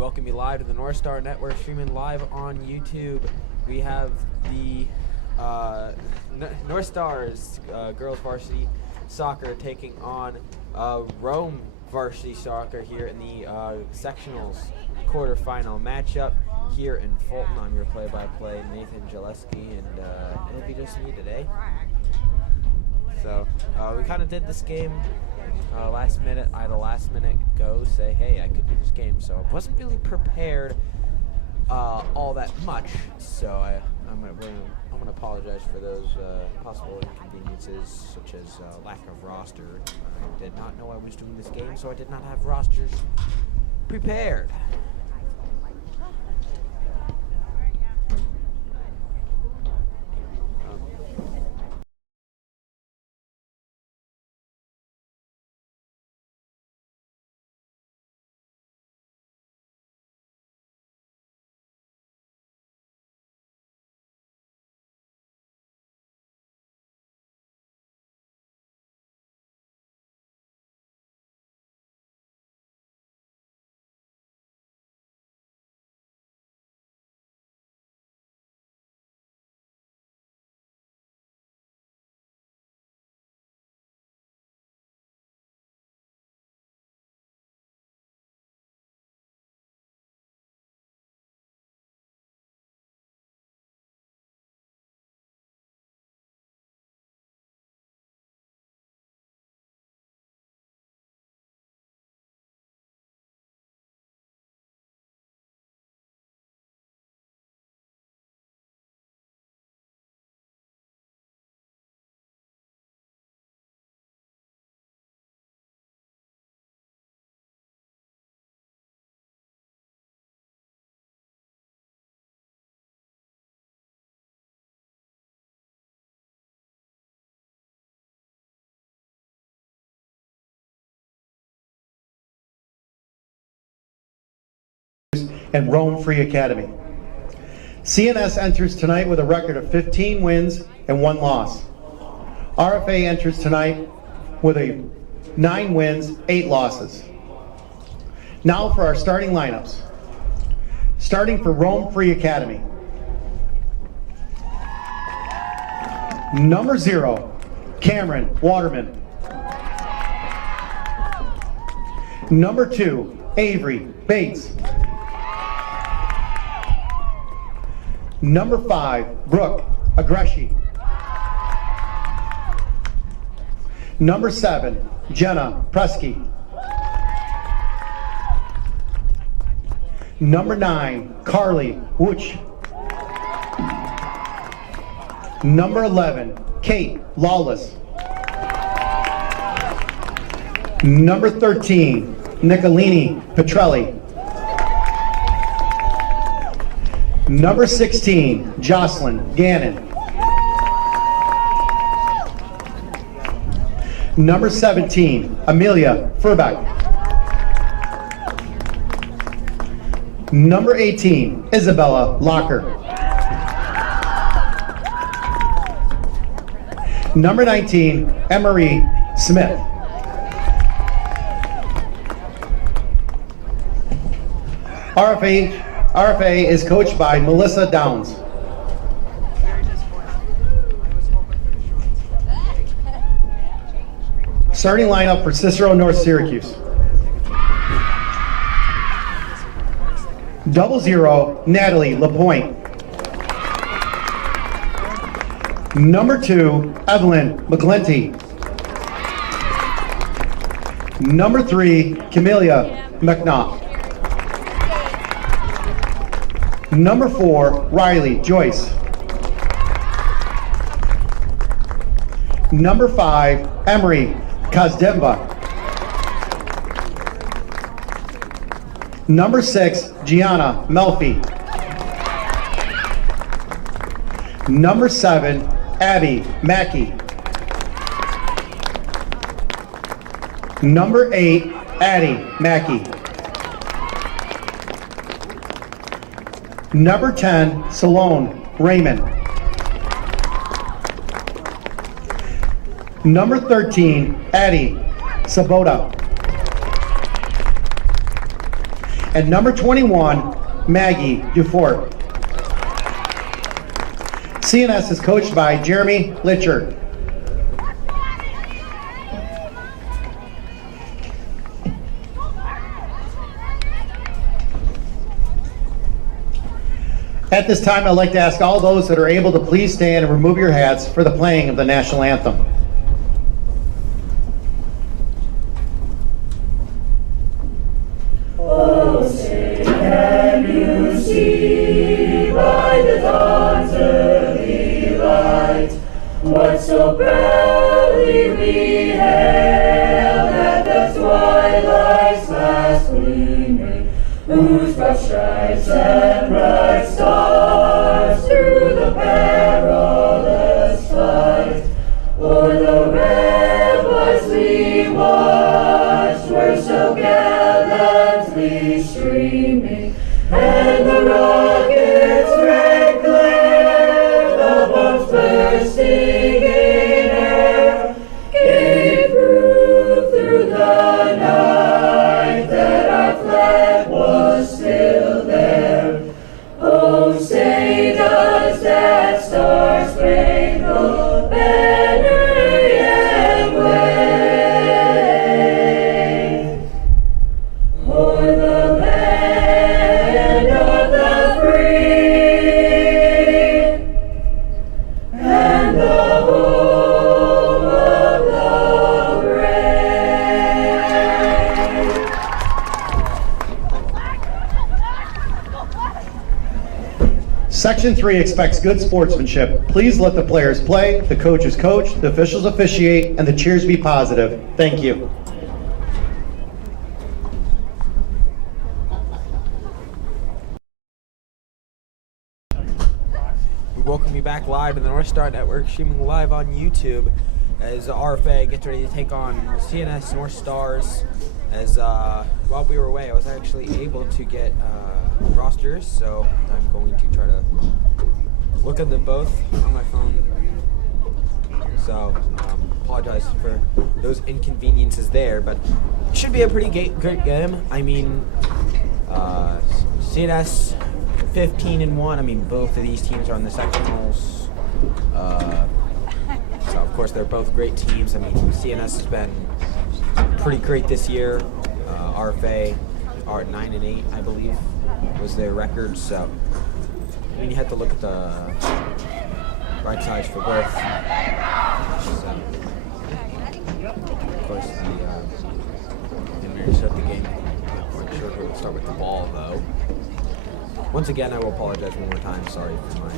welcome you live to the Northstar Network, streaming live on YouTube. We have the Northstars girls varsity soccer taking on Rome varsity soccer here in the sectionals quarterfinal matchup here in Fulton. I'm your play-by-play, Nathan Jaleski, and it'll be just me today. So we kind of did this game last minute. I had a last minute go say, hey, I could do this game. So I wasn't really prepared all that much. So I'm gonna apologize for those possible inconveniences, such as lack of roster. I did not know I was doing this game, so I did not have rosters prepared. And Rome Free Academy. CNS enters tonight with a record of 15 wins and 1 loss. RFA enters tonight with 9 wins, 8 losses. Now for our starting lineups. Starting for Rome Free Academy. Number 0, Cameron Waterman. Number 2, Avery Bates. Number 5, Brooke Agreshi. Number 7, Jenna Presky. Number 9, Carly Wooch. Number 11, Kate Lawless. Number 13, Nicolini Petrelli. Number 16, Jocelyn Gannon. Number 17, Amelia Furbeck. Number 18, Isabella Locker. Number 19, Emery Smith. RFA is coached by Melissa Downs. Starting lineup for Cicero-North Syracuse. 00, Natalie LaPointe. Number 2, Evelyn McGlinty. Number 3, Camelia McNaught. Number 4, Riley Joyce. Number 5, Emery Kazdemba. Number 6, Gianna Melfi. Number 7, Abby Mackey. Number 8, Addie Mackey. Number 10, Salone Raymond. Number 13, Addie Sabota. and number 21, Maggie Dufort. CNS is coached by Jeremy Litcher. At this time, I'd like to ask all those that are able to please stand and remove your hats for the playing of the national anthem. Oh, say, can you see by the dawn's early light what so proudly we hailed at the twilight's last gleaming, whose broad stripes and bright stars through the perilous fight o'er the ramparts we watched were so gallantly streaming, and the rockets' red glare, the bombs bursting in air, gave proof through the night that our flag was still there. Oh, say does that star-spangled banner yet wave o'er the land of the free and the home of the brave? Section 3 expects good sportsmanship. Please let the players play, the coaches coach, the officials officiate, and the cheers be positive. Thank you. We welcome you back live to the Northstar Network, streaming live on YouTube as RFA gets ready to take on CNS North Stars. As while we were away, I was actually able to get rosters, so I'm going to try to look at them both on my phone. So apologize for those inconveniences there, but it should be a pretty great game. I mean, CNS 15-1. I mean, both of these teams are in the sectionals. So of course they're both great teams. I mean, CNS has been pretty great this year. RFA are 9-8, I believe, was their record. So I mean, you have to look at the right sides for both. So, of course, and we're going to start the game. I'm not sure who will start with the ball, though. Once again, I will apologize one more time. Sorry for my.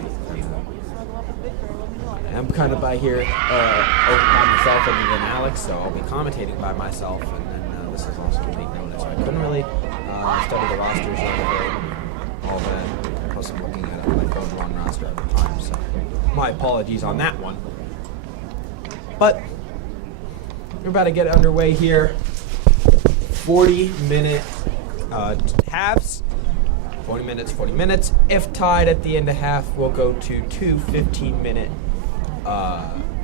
I'm kind of by here over by myself and then Alex, so I'll be commentating by myself, and then this is also a big notice. I couldn't really study the rosters and all that. Plus, I'm looking at my phone wrong roster at the time, so my apologies on that one. But we're about to get underway here. 40-minute halves. 40 minutes, 40 minutes. If tied at the end of half, we'll go to two 15-minute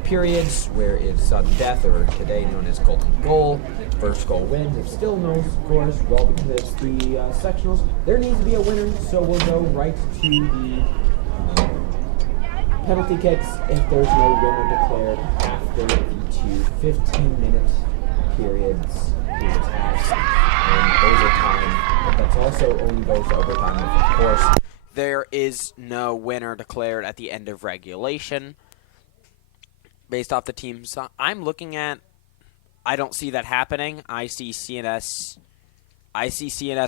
periods where it's sudden death, or today known as golden goal. First goal wins. If still no scores, well, because it's the sectionals, there needs to be a winner, so we'll go right to the penalty kicks if there's no winner declared after the two 15-minute periods halves and overtime. But that's also only goes to overtime if, of course, there is no winner declared at the end of regulation. Based off the teams I'm looking at, I don't see that happening. I see CNS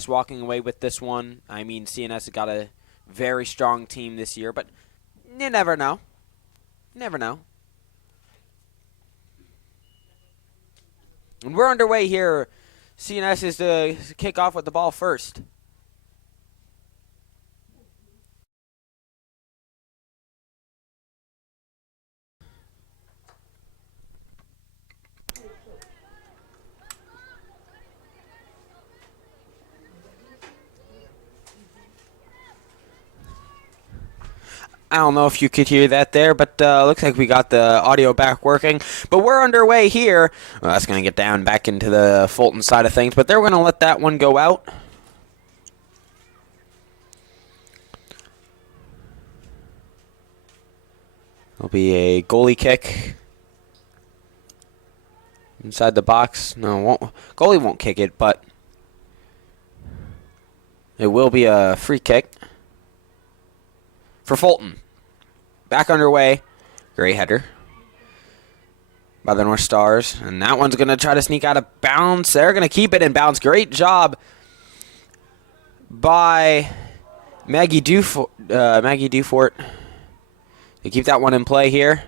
walking away with this one. I mean, CNS has got a very strong team this year, but you never know. Never know. And we're underway here. CNS is to kick off with the ball first. I don't know if you could hear that there, but looks like we got the audio back working. But we're underway here. Well, that's going to get down back into the Fulton side of things, but they're going to let that one go out. It'll be a goalie kick. Inside the box. No, won't. Goalie won't kick it, but it will be a free kick for Fulton. Back underway. Great header by the North Stars. And that one's going to try to sneak out of bounds. They're going to keep it in bounds. Great job by Maggie Dufort to keep that one in play here.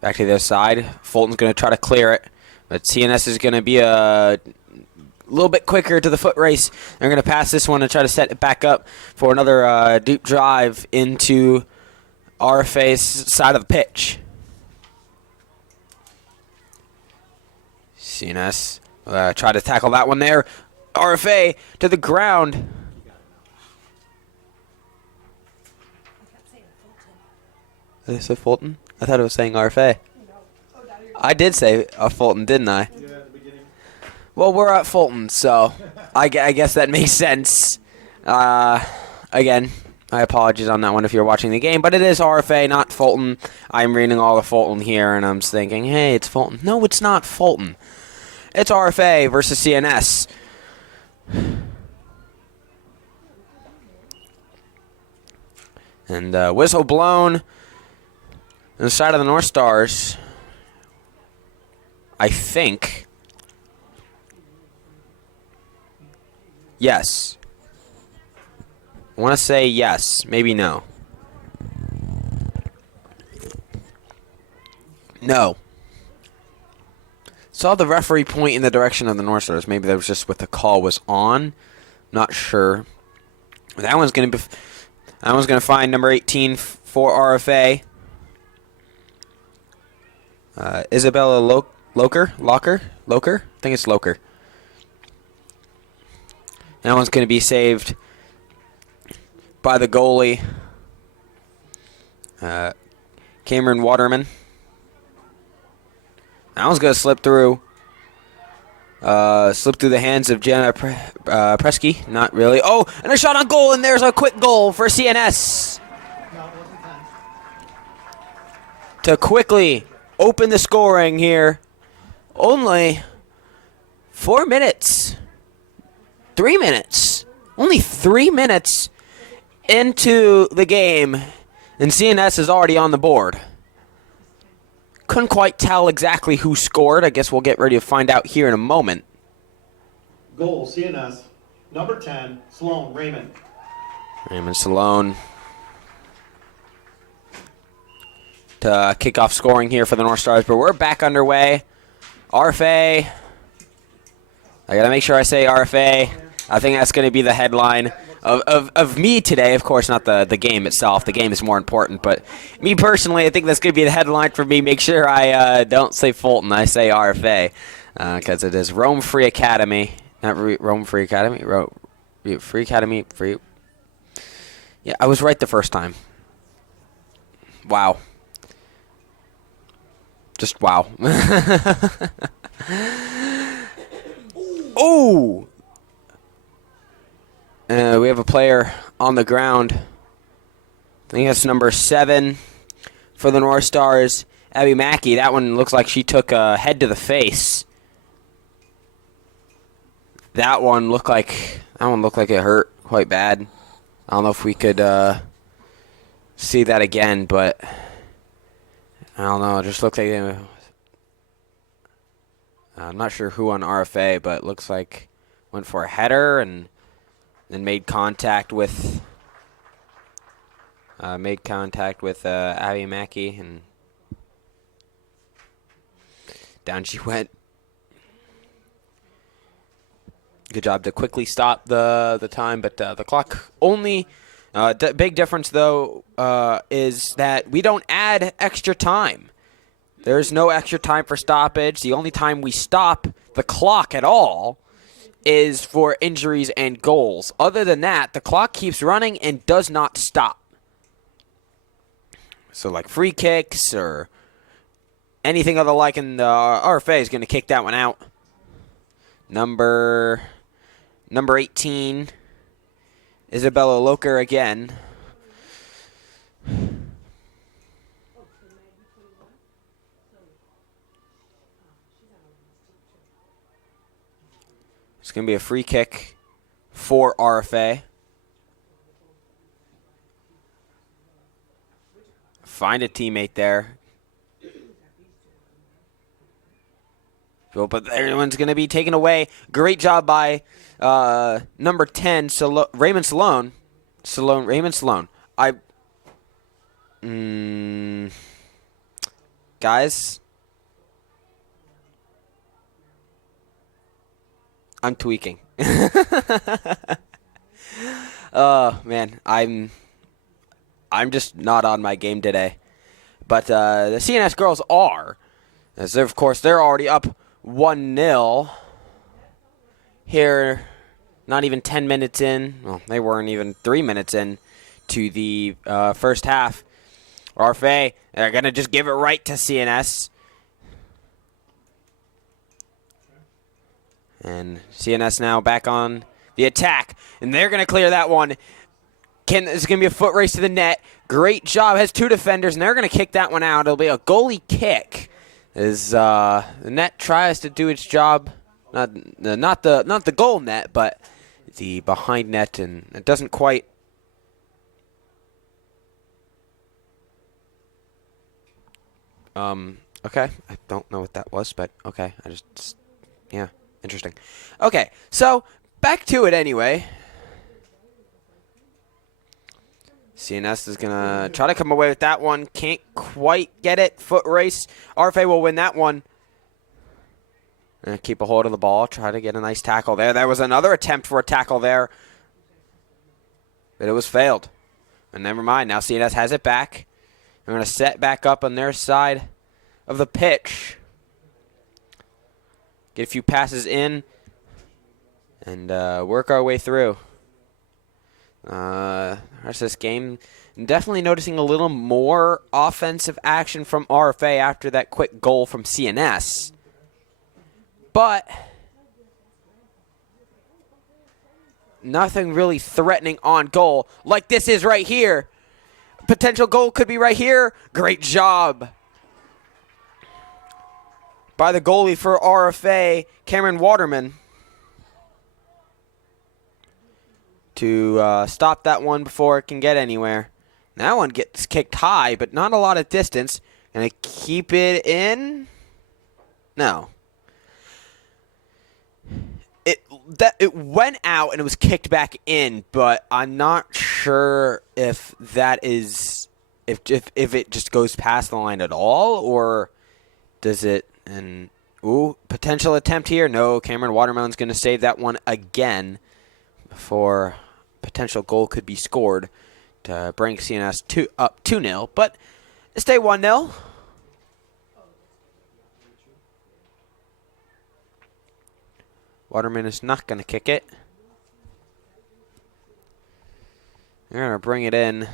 Back to the other side. Fulton's going to try to clear it. But CNS is going to be a little bit quicker to the foot race. They're going to pass this one and try to set it back up for another deep drive into RFA's side of the pitch. CNS try to tackle that one there. RFA to the ground. Did I say Fulton? I thought it was saying RFA. I did say Fulton, didn't I? Yeah, at the beginning. Well, we're at Fulton, so I guess that makes sense. Again, I apologize on that one if you're watching the game, but it is RFA, not Fulton. I'm reading all of Fulton here, and I'm thinking, hey, it's Fulton. No, it's not Fulton. It's RFA versus CNS. And whistle blown on the side of the North Stars. I think. Yes. I want to say yes, maybe no. No. Saw the referee point in the direction of the North Stars. Maybe that was just what the call was on. Not sure. That one's going to find number 18 for RFA. Isabella Loker? I think it's Loker. That one's going to be saved by the goalie, Cameron Waterman. That one's going to slip through the hands of Jenna Presky. Not really. Oh, and a shot on goal, and there's a quick goal for CNS. To quickly open the scoring here. Only 4 minutes. 3 minutes. Only 3 minutes into the game, and CNS is already on the board. Couldn't quite tell exactly who scored. I guess we'll get ready to find out here in a moment. Goal, CNS, number 10, Sloan Raymond. Raymond Sloan to kick off scoring here for the North Stars, but we're back underway. RFA. I got to make sure I say RFA. I think that's going to be the headline of me today. Of course, not the game itself. The game is more important. But me personally, I think that's going to be the headline for me. Make sure I don't say Fulton. I say RFA because it is Rome Free Academy. Not Rome Free Academy. Free Academy. Free. Yeah, I was right the first time. Wow. Just wow. Oh! We have a player on the ground. I think that's number 7 for the North Stars, Abby Mackey. That one looks like she took a head to the face. That one looked like it hurt quite bad. I don't know if we could see that again, but I don't know. It just looked like I'm not sure who on RFA, but it looks like went for a header and then made contact with Abby Mackey, and down she went. Good job to quickly stop the time, but the clock only. Big difference though is that we don't add extra time. There's no extra time for stoppage. The only time we stop the clock at all is for injuries and goals. Other than that, the clock keeps running and does not stop. So like free kicks or anything other like, and the RFA is going to kick that one out. Number 18, Isabella Loker again. It's going to be a free kick for RFA. Find a teammate there. But everyone's going to be taken away. Great job by number 10, Raymond Salone. Raymond Salone. Guys, I'm tweaking. Oh man, I'm just not on my game today. But the CNS girls are, as of course they're already up 1-0 here. Not even 10 minutes in. Well, they weren't even 3 minutes in to the first half. RFA, they're going to just give it right to CNS. And CNS now back on the attack. And they're going to clear that one. It's going to be a foot race to the net. Great job. Has 2 defenders, and they're going to kick that one out. It'll be a goalie kick. As the net tries to do its job. Not the goal net, but the behind net, and it doesn't quite. Okay, I don't know what that was, but okay, yeah, interesting. Okay, so back to it anyway. CNS is going to try to come away with that one. Can't quite get it. Foot race. RFA will win that one. And keep a hold of the ball. Try to get a nice tackle there. There was another attempt for a tackle there. But it was failed. And never mind. Now CNS has it back. They're going to set back up on their side of the pitch. Get a few passes in. And work our way through. The rest of this game, definitely noticing a little more offensive action from RFA after that quick goal from CNS. But nothing really threatening on goal like this is right here. Potential goal could be right here. Great job by the goalie for RFA, Cameron Waterman, to stop that one before it can get anywhere. That one gets kicked high, but not a lot of distance. Gonna keep it in? No. It went out and it was kicked back in, but I'm not sure if that is if it just goes past the line at all, or does it? And potential attempt here. No, Cameron Waterman's gonna save that one again before potential goal could be scored to bring CNS up 2-0, but stay 1-0. Waterman is not going to kick it. They're going to bring it in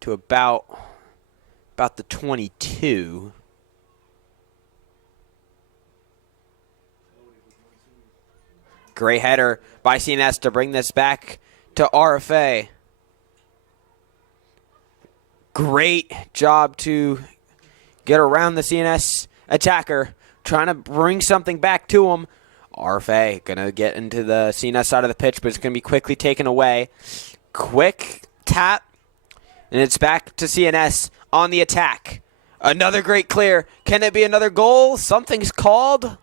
to about the 22. Great header by CNS to bring this back to RFA. Great job to get around the CNS attacker, trying to bring something back to him. RFA going to get into the CNS side of the pitch, but it's going to be quickly taken away. Quick tap, and it's back to CNS on the attack. Another great clear. Can it be another goal? Something's called.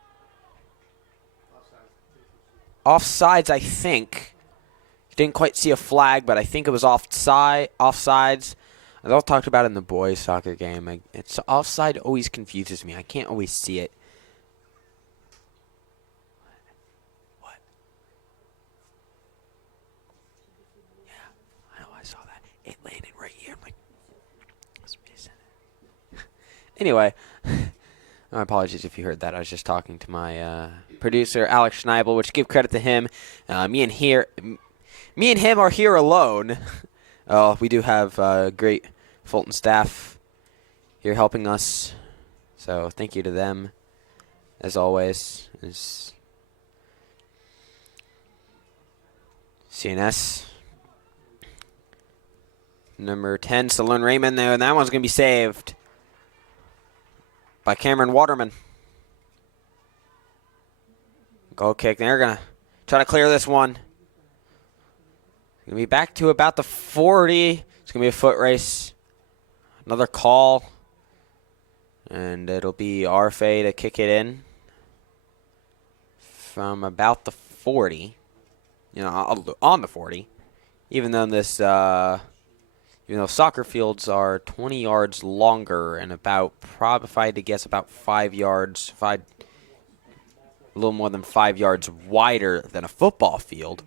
Offsides, I think. Didn't quite see a flag, but I think it was offsides. As I'll talk about it in the boys' soccer game. It's offside always confuses me. I can't always see it. What? Yeah, I know. I saw that. It landed right here. I'm like, what's missing? Anyway, my apologies if you heard that. I was just talking to my producer, Alex Schneibel, which give credit to him. Me and him are here alone. We do have great Fulton staff here helping us, so thank you to them, as always. CNS. Number 10, Salone Raymond there, and that one's going to be saved by Cameron Waterman. Goal kick. They're going to Try to clear this one. Going to be back to about the 40. It's going to be a foot race. Another call. And it'll be RFA to kick it in from about the 40. You know, on the 40. Even though this, soccer fields are 20 yards longer and about, probably if I had to guess, about 5 yards, a little more than 5 yards wider than a football field.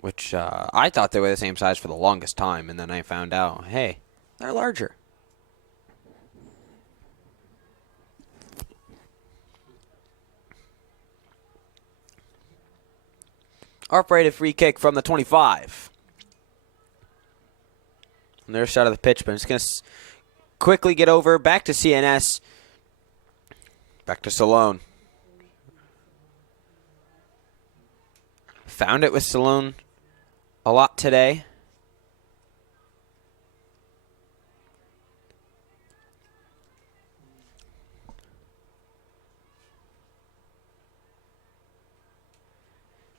Which I thought they were the same size for the longest time, and then I found out, hey, they're larger. Operated free kick from the 25. On their side of the pitch, but it's going to quickly get over back to CNS. Back to Salone. Found it with Salone a lot today.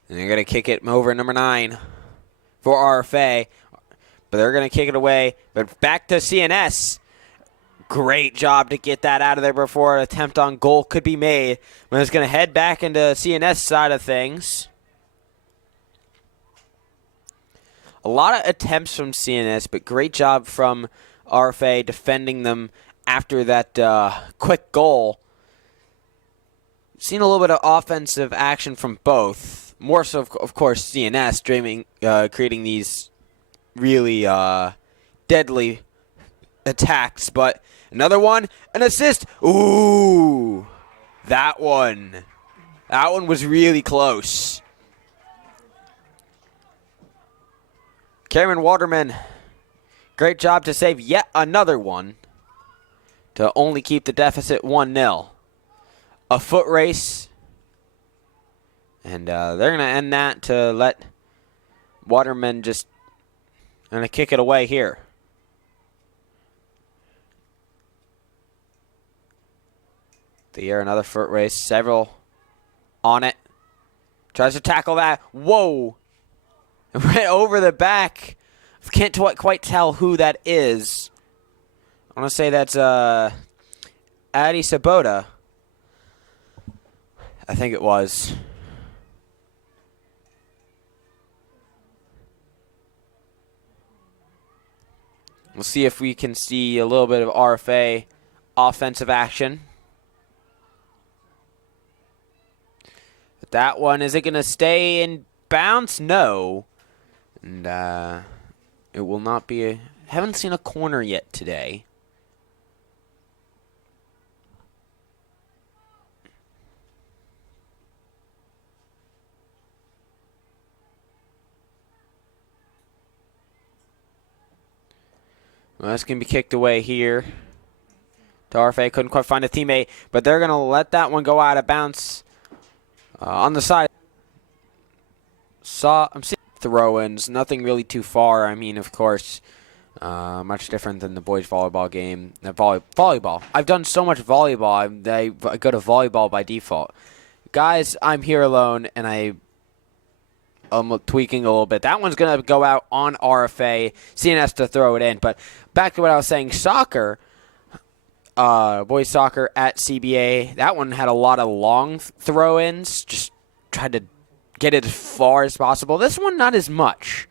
And they're going to kick it over number 9 for RFA. But they're going to kick it away. But back to CNS. Great job to get that out of there before an attempt on goal could be made. But it's going to head back into CNS side of things. A lot of attempts from CNS, but great job from RFA defending them after that quick goal. Seen a little bit of offensive action from both. More so, of course, CNS creating these really deadly attacks. But another one, an assist. Ooh, that one was really close. Cameron Waterman, great job to save yet another one to only keep the deficit 1-0. A foot race. And they're going to end that to let Waterman just going to kick it away here. Another foot race. Several on it. Tries to tackle that. Whoa. Right over the back. Can't quite tell who that is. I want to say that's Addy Sabota. I think it was. We'll see if we can see a little bit of RFA offensive action. But that one, is it going to stay in bounce? No. And it will not be. Haven't seen a corner yet today. Well, that's going to be kicked away here. RFA couldn't quite find a teammate, but they're going to let that one go out of bounds on the side. I'm seeing throw-ins, nothing really too far. I mean, of course, much different than the boys volleyball game. Volleyball. I've done so much volleyball. I go to volleyball by default. Guys, I'm here alone, and I'm tweaking a little bit. That one's going to go out on RFA. CNS to throw it in. But back to what I was saying, soccer, boys soccer at CBA, that one had a lot of long throw-ins. Just tried to get it as far as possible. This one, not as much.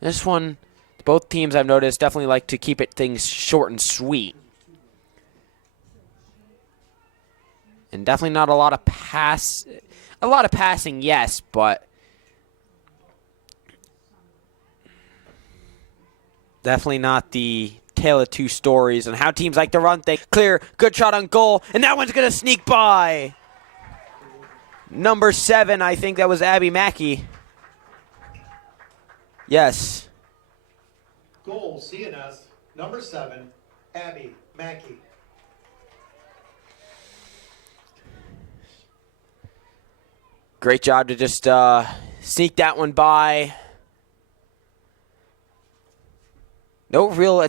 This one, both teams I've noticed definitely like to keep things short and sweet. And definitely not a lot of passing, yes, but definitely not the tale of two stories and how teams like to run things. Clear, good shot on goal, and that one's going to sneak by. Number 7, I think that was Abby Mackey. Yes. Goal, CNS, number 7, Abby Mackey. Great job to just sneak that one by. no real.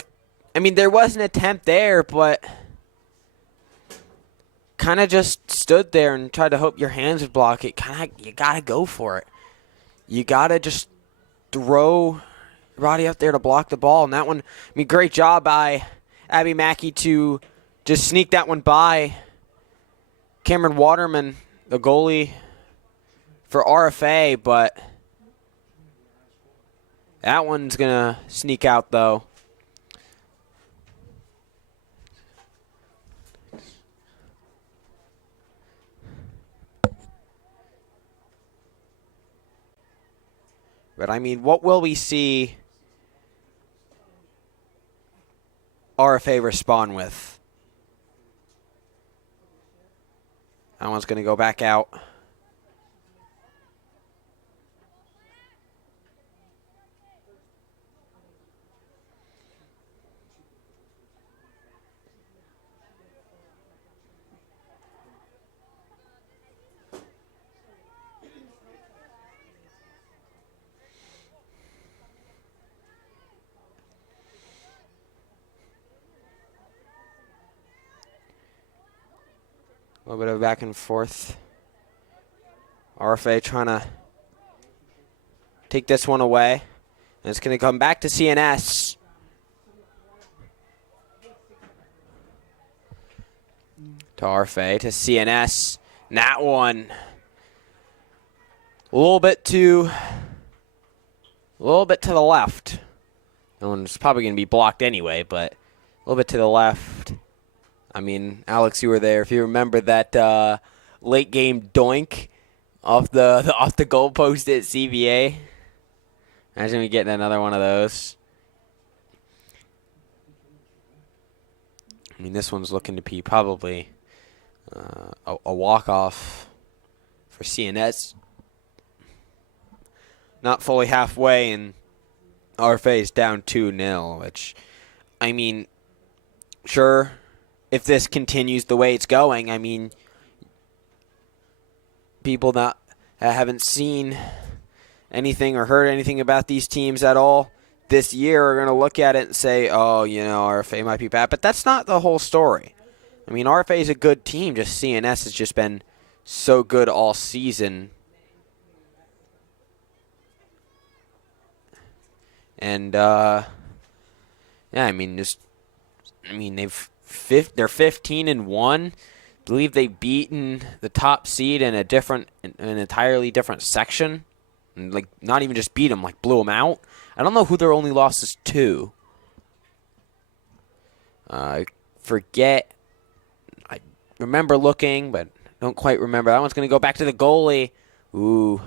I mean, there was an attempt there, but kind of just stood there and tried to hope your hands would block it. You gotta go for it. You gotta just throw your body out there to block the ball. And that one, I mean, great job by Abby Mackey to just sneak that one by Cameron Waterman, the goalie for RFA, but that one's gonna sneak out though. But, I mean, what will we see RFA respond with? That one's going to go back out. A little bit of back and forth. RFA trying to take this one away. And it's going to come back to CNS. To RFA, to CNS. And that one, a little bit to the left. That one's probably going to be blocked anyway, but a little bit to the left. I mean, Alex, you were there. If you remember that late game doink off the goal post at CVA, imagine we getting another one of those. I mean, this one's looking to be probably a walk-off for CNS. Not fully halfway, and RFA is down 2-0, which, I mean, sure, if this continues the way it's going, I mean, people that haven't seen anything or heard anything about these teams at all this year are going to look at it and say, oh, you know, RFA might be bad. But that's not the whole story. I mean, RFA is a good team. Just CNS has just been so good all season. And, yeah, I mean, they're 15-1. I believe they've beaten the top seed in an entirely different section. And, like, not even just beat them, like, blew them out. I don't know who their only loss is to. I forget. I remember looking, but don't quite remember. That one's going to go back to the goalie. Ooh.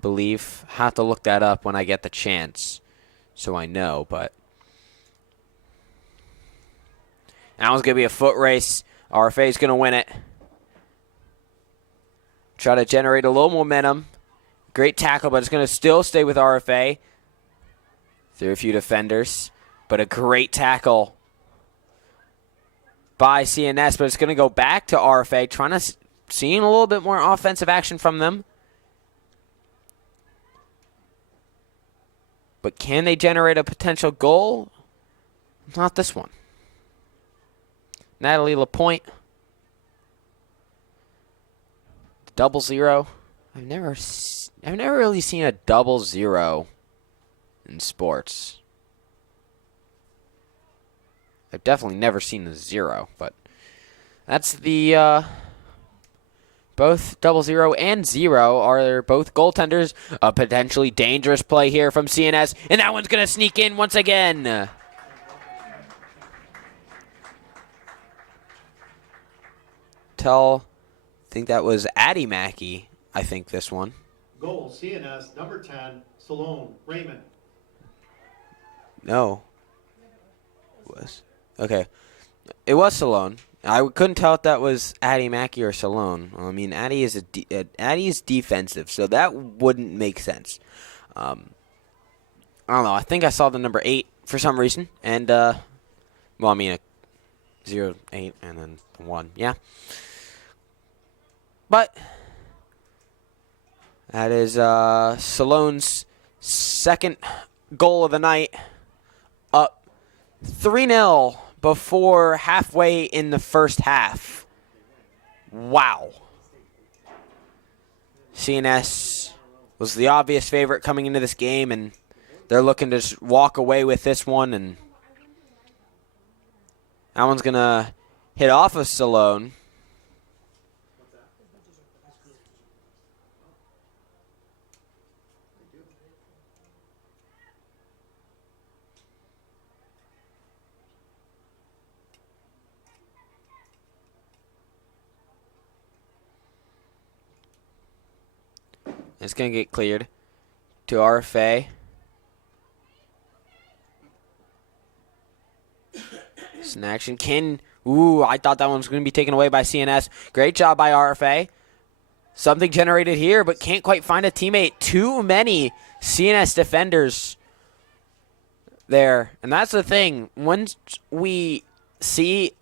Believe. Have to look that up when I get the chance, so I know. But that one's gonna be a foot race. RFA's gonna win it. Try to generate a little momentum. Great tackle, but it's gonna still stay with RFA. Through a few defenders, but a great tackle by CNS. But it's gonna go back to RFA, trying to seeing a little bit more offensive action from them. But can they generate a potential goal? Not this one. Natalie Lapointe. 0-0. I've never really seen a 0-0 in sports. I've definitely never seen a 0, but that's the both 0-0 and 0 are both goaltenders. A potentially dangerous play here from CNS, and that one's going to sneak in once again. I think that was Addie Mackey, I think, this one. Goal, CNS, number 10, Salone, Raymond. No. It was. Okay. It was Salone. I couldn't tell if that was Addie Mackey or Salone. Well, I mean, Addie is defensive, so that wouldn't make sense. I don't know. I think I saw the number 8 for some reason, and well, I mean, a 0, 8, and then 1. Yeah. But That is Salone's second goal of the night. Up 3-0 before halfway in the first half. Wow. CNS was the obvious favorite coming into this game, and they're looking to just walk away with this one. And that one's going to hit off of Salone. It's going to get cleared to RFA. It's an action. I thought that one was going to be taken away by CNS. Great job by RFA. Something generated here, but can't quite find a teammate. Too many CNS defenders there. And that's the thing. Once we see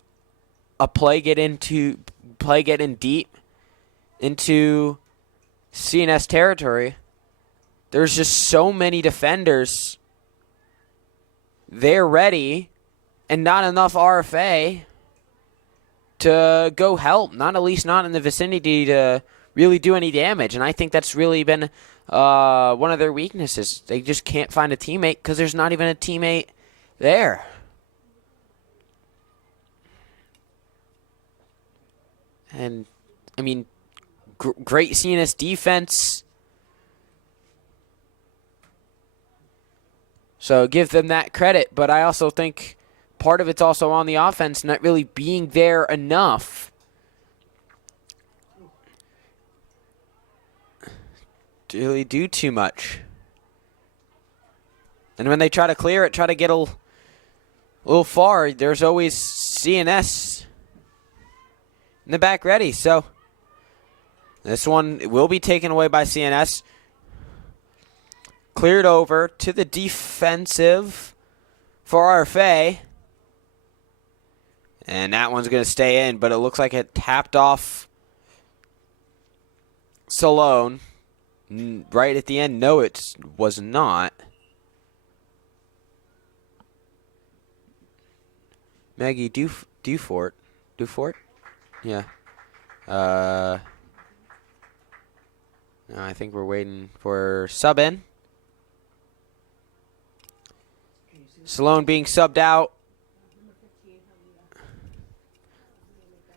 a play get in deep into CNS territory, there's just so many defenders. They're ready, and not enough RFA to go help. Not at least not in the vicinity to really do any damage. And I think that's really been one of their weaknesses. They just can't find a teammate because there's not even a teammate there. And, I mean, great CNS defense. So give them that credit. But I also think part of it's also on the offense not really being there enough to really do too much. And when they try to clear it, try to get a little far, there's always CNS in the back ready. So this one will be taken away by CNS. Cleared over to the defensive for RFA. And that one's going to stay in, but it looks like it tapped off Salone right at the end. No, it was not. Maggie Dufort? Yeah. No, I think we're waiting for sub in. Salone being subbed out.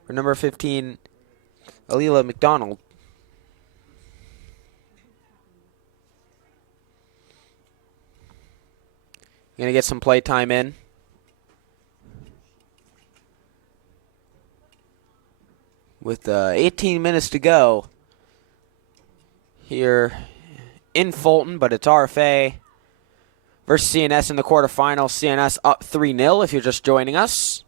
For number 15, Alila McDonald. Going to get some play time in. With 18 minutes to go here in Fulton, but it's RFA versus CNS in the quarterfinals. CNS up 3-0 if you're just joining us.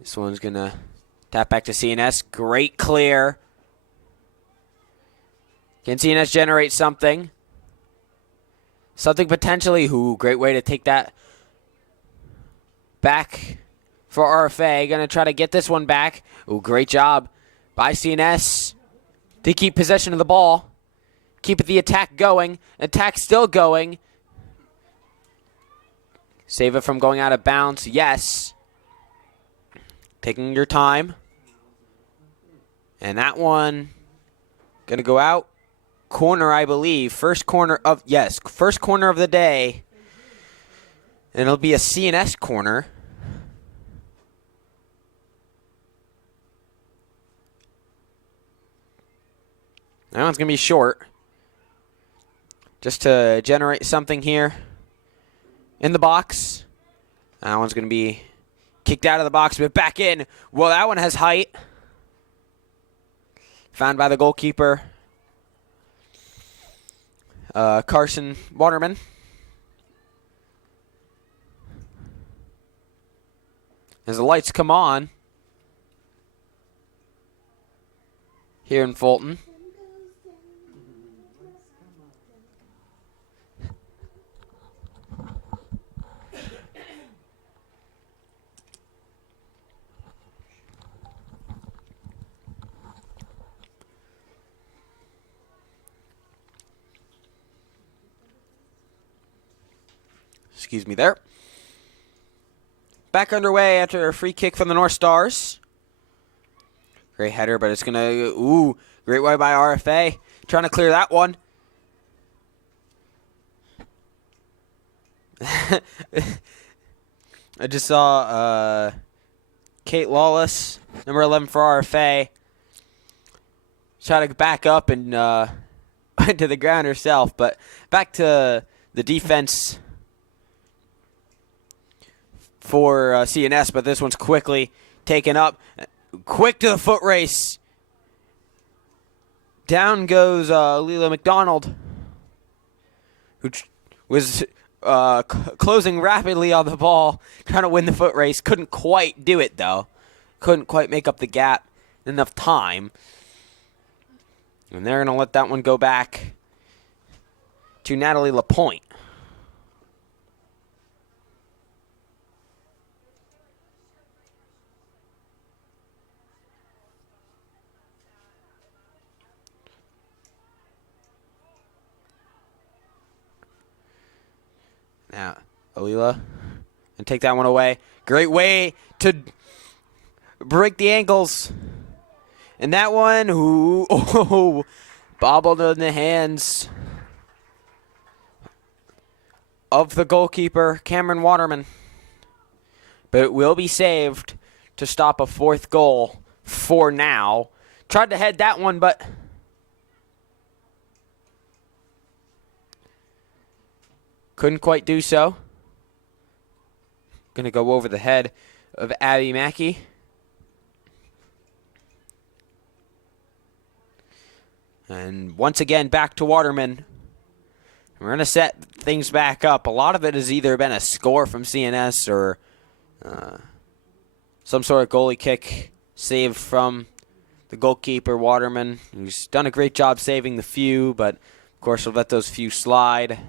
This one's going to tap back to CNS. Great clear. Can CNS generate something? Something potentially. Ooh, great way to take that back for RFA. Going to try to get this one back. Ooh, great job by CNS to keep possession of the ball. Keep the attack going. Attack still going. Save it from going out of bounds. Yes. Taking your time. And that one going to go out. Corner, I believe. First corner of the day. And it'll be a CNS corner. That one's going to be short. Just to generate something here in the box. That one's going to be kicked out of the box, but back in. Well, that one has height. Found by the goalkeeper, Carson Waterman. As the lights come on here in Fulton. excuse me there. Back underway after a free kick from the North Stars. Great header, but it's going to... Ooh, great way by RFA. Trying to clear that one. I just saw Kate Lawless, number 11 for RFA, try to back up and went to the ground herself. But back to the defense for CNS, but this one's quickly taken up. Quick to the foot race. Down goes Leela McDonald, who was closing rapidly on the ball, trying to win the foot race. Couldn't quite do it, though. Couldn't quite make up the gap in enough time. And they're going to let that one go back to Natalie Lapointe. Now, Alila, and take that one away. Great way to break the ankles. And that one, ooh, oh, bobbled in the hands of the goalkeeper, Cameron Waterman. But it will be saved to stop a fourth goal for now. Tried to head that one, but couldn't quite do so. Going to go over the head of Abby Mackey. And once again, back to Waterman. We're going to set things back up. A lot of it has either been a score from CNS or some sort of goalie kick saved from the goalkeeper, Waterman, who's done a great job saving the few, but of course we'll let those few slide.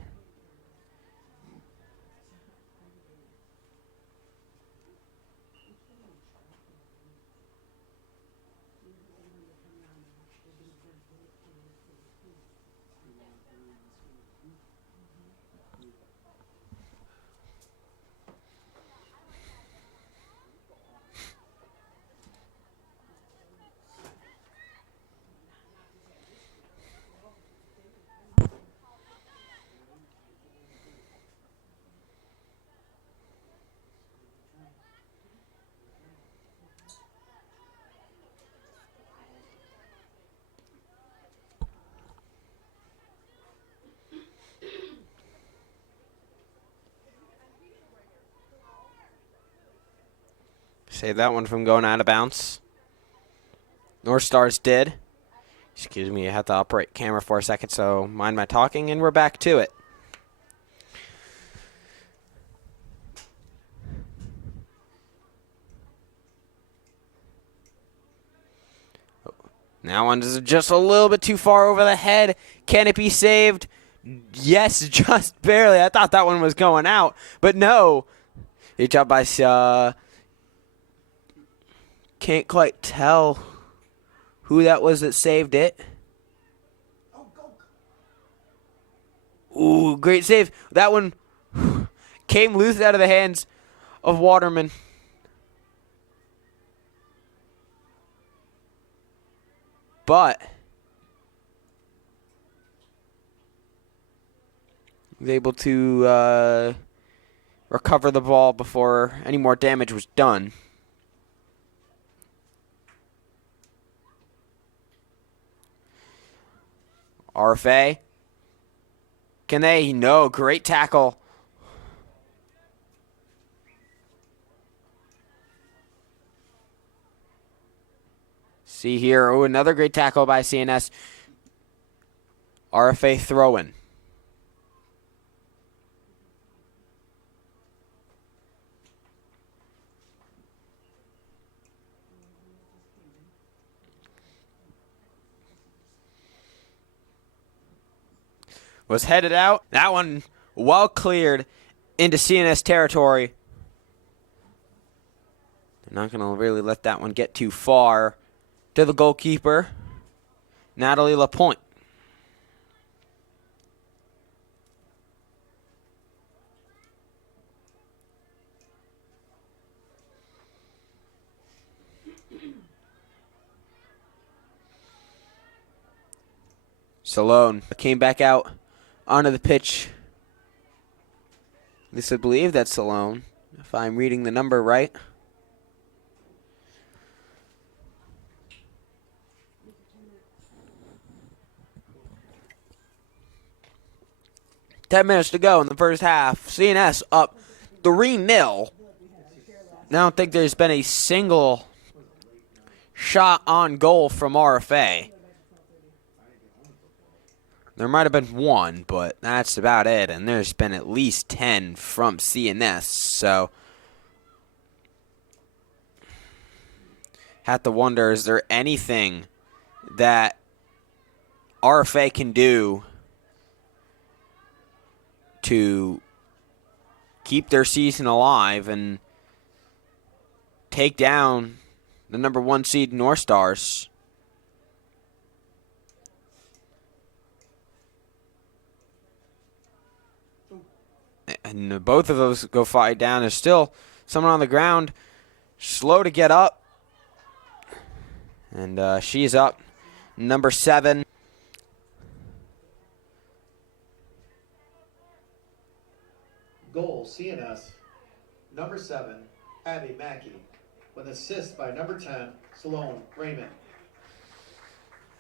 Save that one from going out of bounds. North Stars did. Excuse me, I had to operate camera for a second, so mind my talking, and we're back to it. Now one is just a little bit too far over the head. Can it be saved? Yes, just barely. I thought that one was going out, but no. Good job by can't quite tell who that was that saved it. Ooh, great save. That one came loose out of the hands of Waterman. But he was able to recover the ball before any more damage was done. RFA. Can they? No. Great tackle. See here. Oh, another great tackle by CNS. RFA throw-in. Was headed out. That one well cleared into CNS territory. They're not going to really let that one get too far. To the goalkeeper, Natalie Lapointe. Salone came back out onto the pitch. At least I believe that's Salone, if I'm reading the number right. Ten minutes to go in the first half. CNS up 3-0. I don't think there's been a single shot on goal from RFA. There might have been one, but that's about it. And there's been at least 10 from CNS. So, have to wonder, is there anything that RFA can do to keep their season alive and take down the number 1 seed Northstars? And both of those go fight down. There's still someone on the ground, slow to get up. And she's up. Number 7. Goal, CNS. Number 7, Abby Mackey. With assist by number 10, Salone Raymond.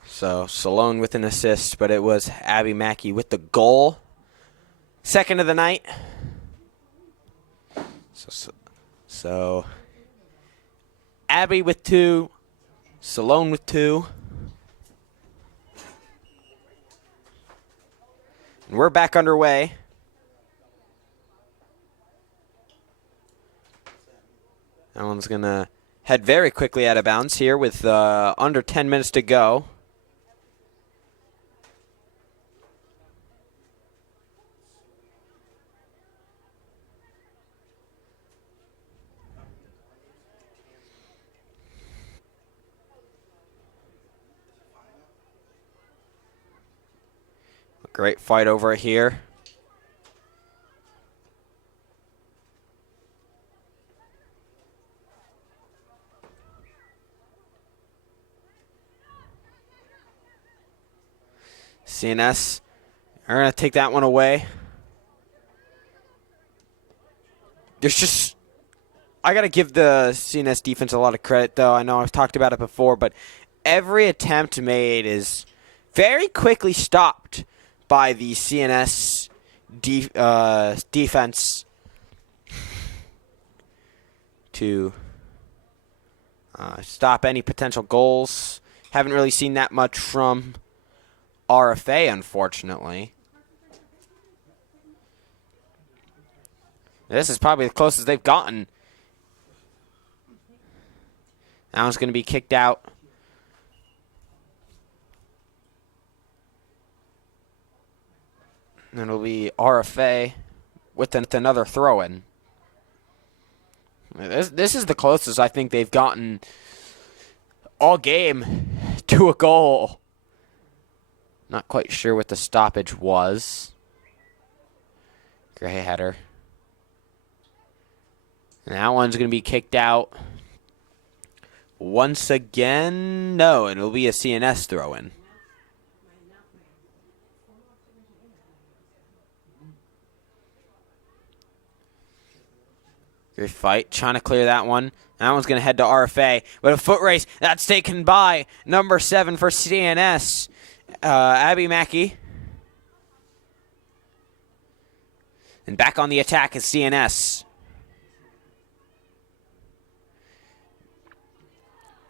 So Salone with an assist, but it was Abby Mackey with the goal. Second of the night. So Abby with 2, Salone with 2. And we're back underway. That one's going to head very quickly out of bounds here with under 10 minutes to go. Great fight over here. CNS are going to take that one away. There's just, I got to give the CNS defense a lot of credit, though. I know I've talked about it before, but every attempt made is very quickly stopped by the CNS defense to stop any potential goals. Haven't really seen that much from RFA, unfortunately. This is probably the closest they've gotten. That one's going to be kicked out. And it'll be RFA with another throw-in. This is the closest I think they've gotten all game to a goal. Not quite sure what the stoppage was. Gray header. And that one's going to be kicked out. Once again, no, and it'll be a CNS throw-in. Great fight, trying to clear that one. That one's going to head to RFA. With a foot race, that's taken by number 7 for CNS, Abby Mackey. And back on the attack is CNS.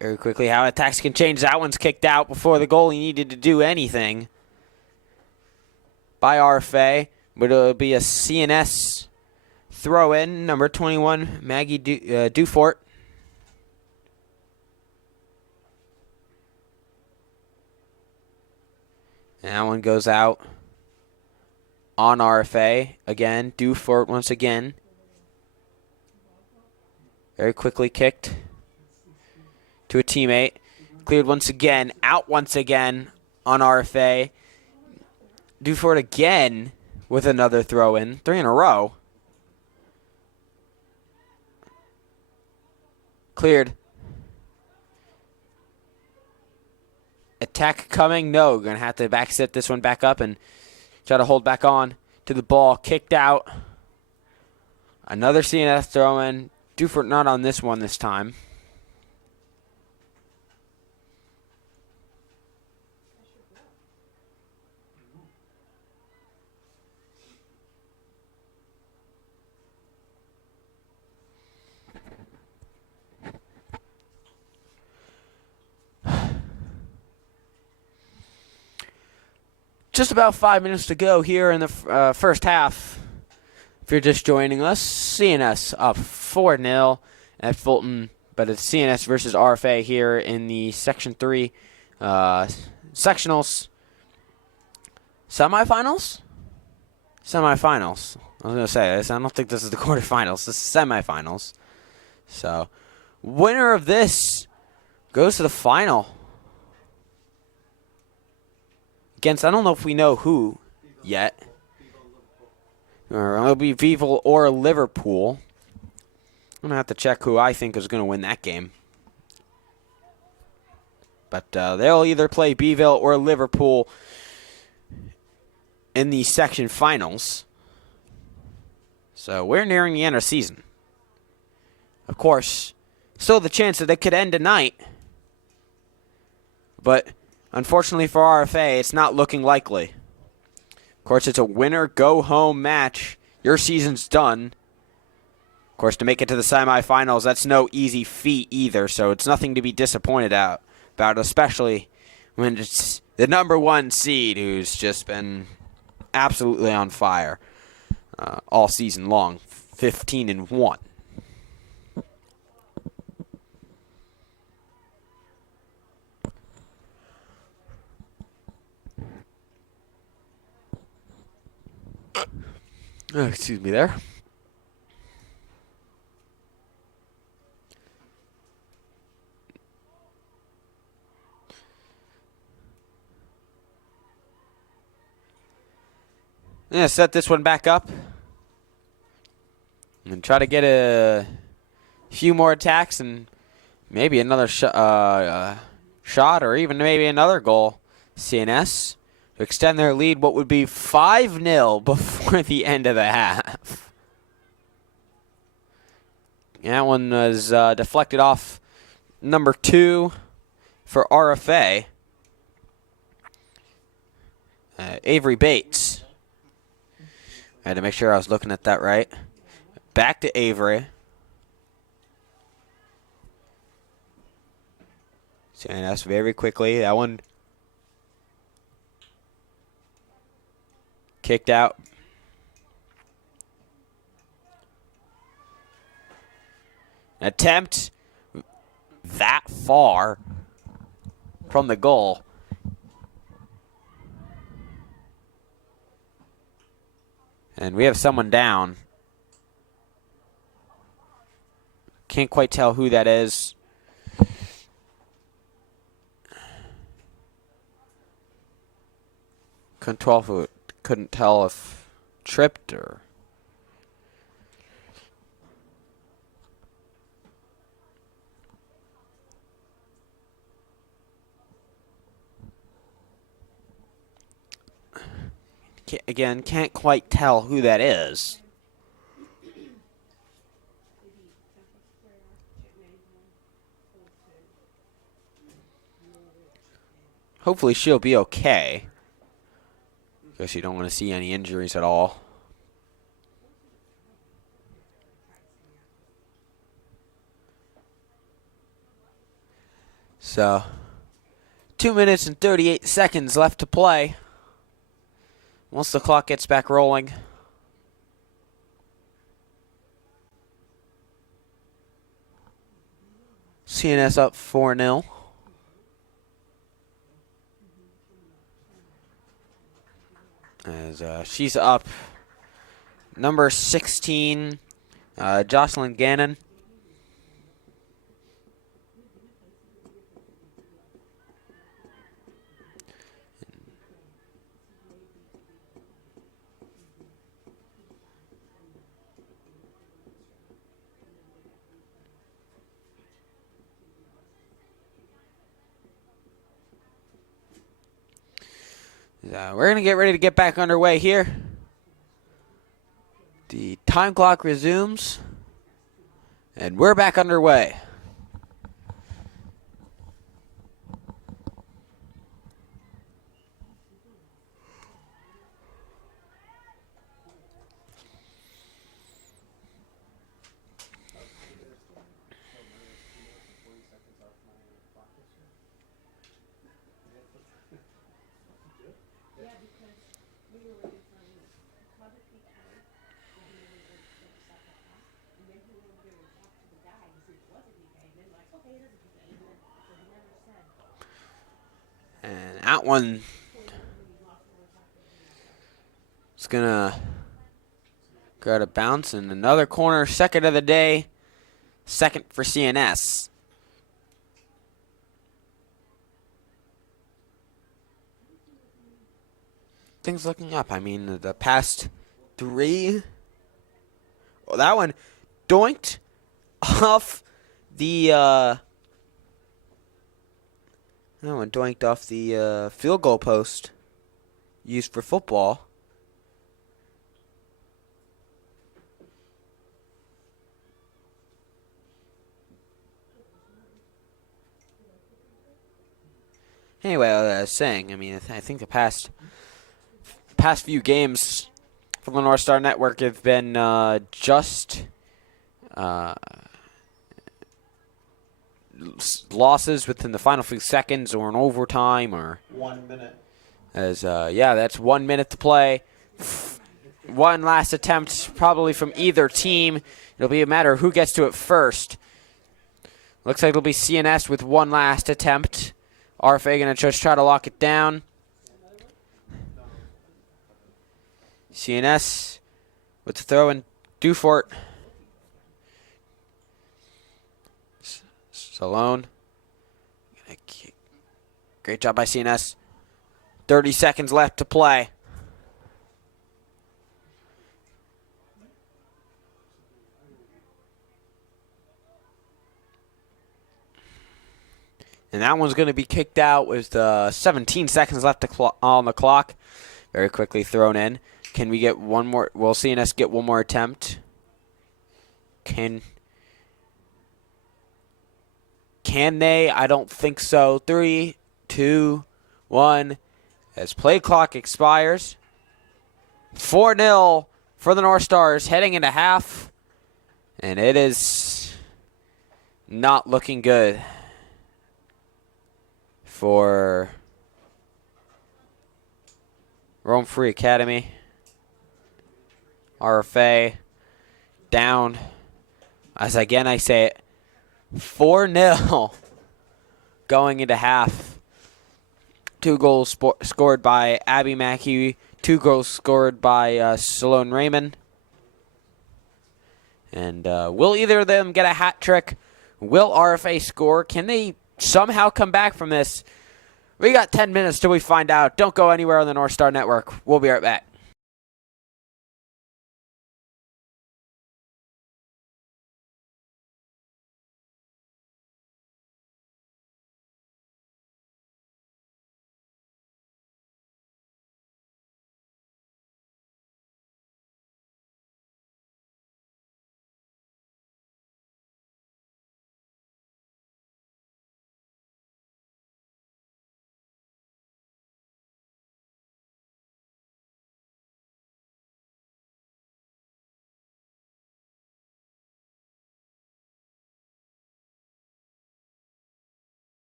Very quickly, how attacks can change. That one's kicked out before the goalie needed to do anything by RFA. But it'll be a CNS throw-in, number 21, Maggie Dufort. And that one goes out on RFA. Again, Dufort once again. Very quickly kicked to a teammate. Cleared once again, out once again on RFA. Dufort again with another throw-in. 3 in a row. Cleared. attack coming? No, going to have to back set this one back up and try to hold back on to the ball. Kicked out. Another CNS throw in. Due for not on this one this time. Just about 5 minutes to go here in the first half. If you're just joining us, CNS up 4-0 at Fulton, but it's CNS versus RFA here in the Section 3 sectionals. Semifinals? Semifinals. I was going to say, I don't think this is the quarterfinals. This is semifinals. So, winner of this goes to the final. Against, I don't know if we know who yet. Or it'll be Vival or Liverpool. I'm going to have to check who I think is going to win that game. But they'll either play Beeville or Liverpool in the section finals. So we're nearing the end of the season. Of course, still the chance that it could end tonight. But unfortunately for RFA, it's not looking likely. Of course, it's a winner-go-home match. Your season's done. Of course, to make it to the semifinals, that's no easy feat either, so it's nothing to be disappointed about, especially when it's the number 1 seed who's just been absolutely on fire all season long, 15-1. Excuse me there. I'm going to set this one back up and try to get a few more attacks and maybe another shot or even maybe another goal. CNS to extend their lead, what would be 5-0 before the end of the half. That one was deflected off number 2 for RFA. Avery Bates. I had to make sure I was looking at that right. Back to Avery. CNS very quickly. That one kicked out. Attempt that far from the goal. And we have someone down. Can't quite tell who that is. Couldn't tell if tripped or. Again, can't quite tell who that is. Hopefully she'll be okay. Guess you don't want to see any injuries at all. So, 2 minutes and 38 seconds left to play. Once the clock gets back rolling. CNS up 4-0. As she's up. Number 16, Jocelyn Gannon. We're going to get ready to get back underway here. The time clock resumes, and we're back underway. And that one is going to go to bounce in another corner. Second of the day. Second for CNS. Things looking up. I mean, the past three. Well, that one doinked off the field goal post used for football. Anyway, I was saying, I mean, I think the past few games from the Northstar Network have been losses within the final few seconds or in overtime or 1 minute. That's 1 minute to play. One last attempt probably from either team. It'll be a matter of who gets to it first. Looks like it'll be CNS with one last attempt. RFA going to just try to lock it down. CNS with the throw and due for it. Salone. Great job by CNS. 30 seconds left to play. And that one's going to be kicked out with 17 seconds left on the clock. Very quickly thrown in. Can we get one more? Will CNS get one more attempt? Can they? I don't think so. 3, 2, 1. As play clock expires. 4-0 for the North Stars heading into half. And it is not looking good for Rome Free Academy. RFA down. As again I say it, 4-0 going into half. 2 goals scored by Abby Mackey. 2 goals scored by Sloan Raymond. And will either of them get a hat trick? Will RFA score? Can they somehow come back from this? We got 10 minutes till we find out. Don't go anywhere on the Northstar Network. We'll be right back.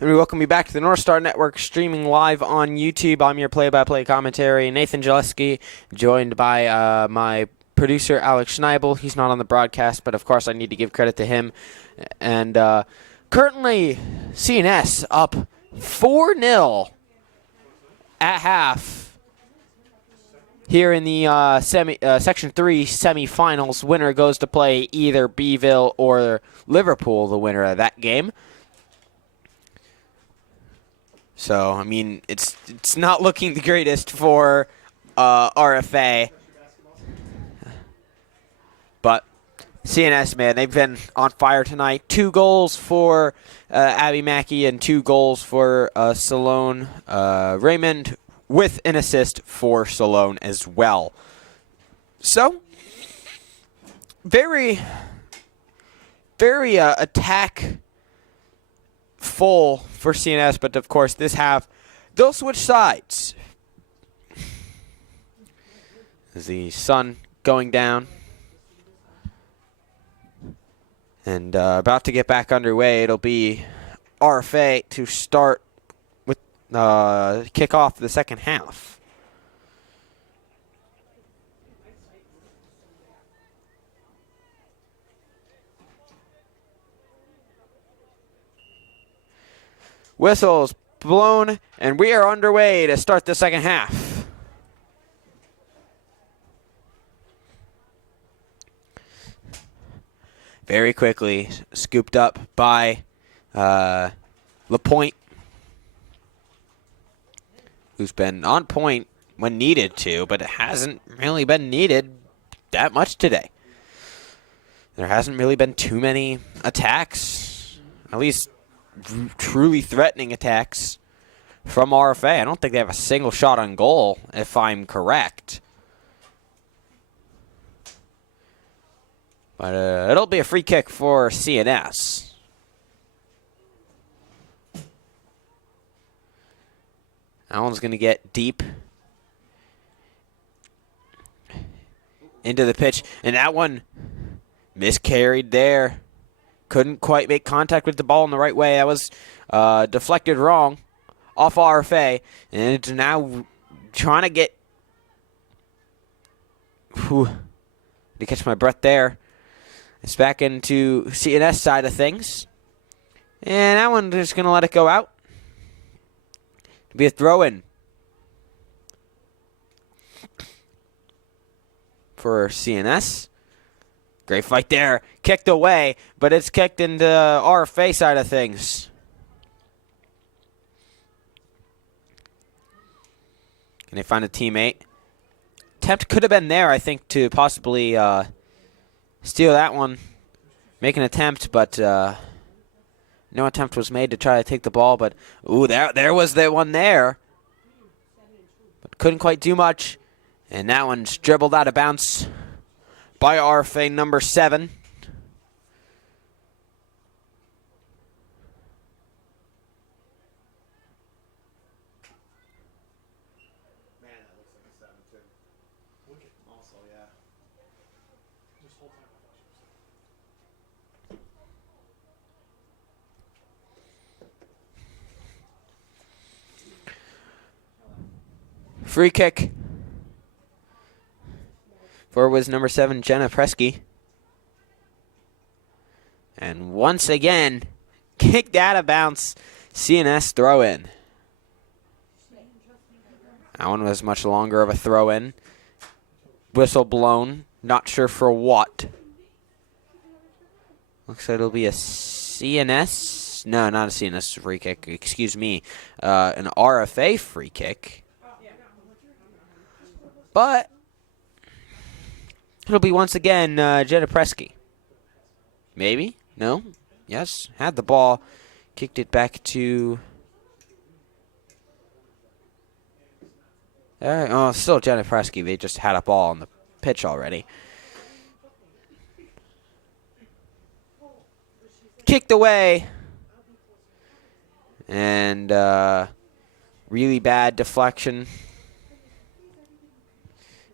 And we welcome you back to the Northstar Network, streaming live on YouTube. I'm your play-by-play commentary, Nathan Gillespie, joined by my producer, Alex Schneibel. He's not on the broadcast, but of course I need to give credit to him. And currently, CNS up 4-0 at half here in the Section 3 semifinals. Winner goes to play either Beeville or Liverpool, the winner of that game. So, I mean, it's not looking the greatest for RFA. But CNS, man, they've been on fire tonight. 2 goals for Abby Mackey and 2 goals for Salone Raymond, with an assist for Salone as well. So, very, very attack full for CNS, but of course this half they'll switch sides. As the sun going down and about to get back underway, it'll be RFA to start with kick off the second half. Whistles blown, and we are underway to start the second half. Very quickly scooped up by LaPointe, who's been on point when needed to, but it hasn't really been needed that much today. There hasn't really been too many attacks, at least truly threatening attacks from RFA. I don't think they have a single shot on goal, if I'm correct. But it'll be a free kick for CNS. That one's going to get deep into the pitch, and that one miscarried there. Couldn't quite make contact with the ball in the right way. That was deflected wrong off RFA. And it's now trying to get... to catch my breath there. It's back into CNS side of things. And that one just going to let it go out. It'll be a throw-in for CNS. Great fight there. Kicked away, but it's kicked into RFA side of things. Can they find a teammate? Attempt could have been there, I think, to possibly steal that one. Make an attempt, but no attempt was made to try to take the ball. But, ooh, there was the one there. But couldn't quite do much. And that one's dribbled out of bounds by RFA number 7. Man, that looks like a 7 too. Wicked. Also, yeah. This whole time I thought she was 7. Free kick. Forward was number 7, Jenna Presky. And once again, kicked out of bounds. CNS throw-in. That one was much longer of a throw-in. Whistle blown. Not sure for what. Looks like it'll be a CNS. No, not a CNS free kick. Excuse me. An RFA free kick. But it'll be once again Jenna Presky. Maybe? No? Yes? Had the ball. Kicked it back to... still Jenna Presky. They just had a ball on the pitch already. Kicked away. And really bad deflection.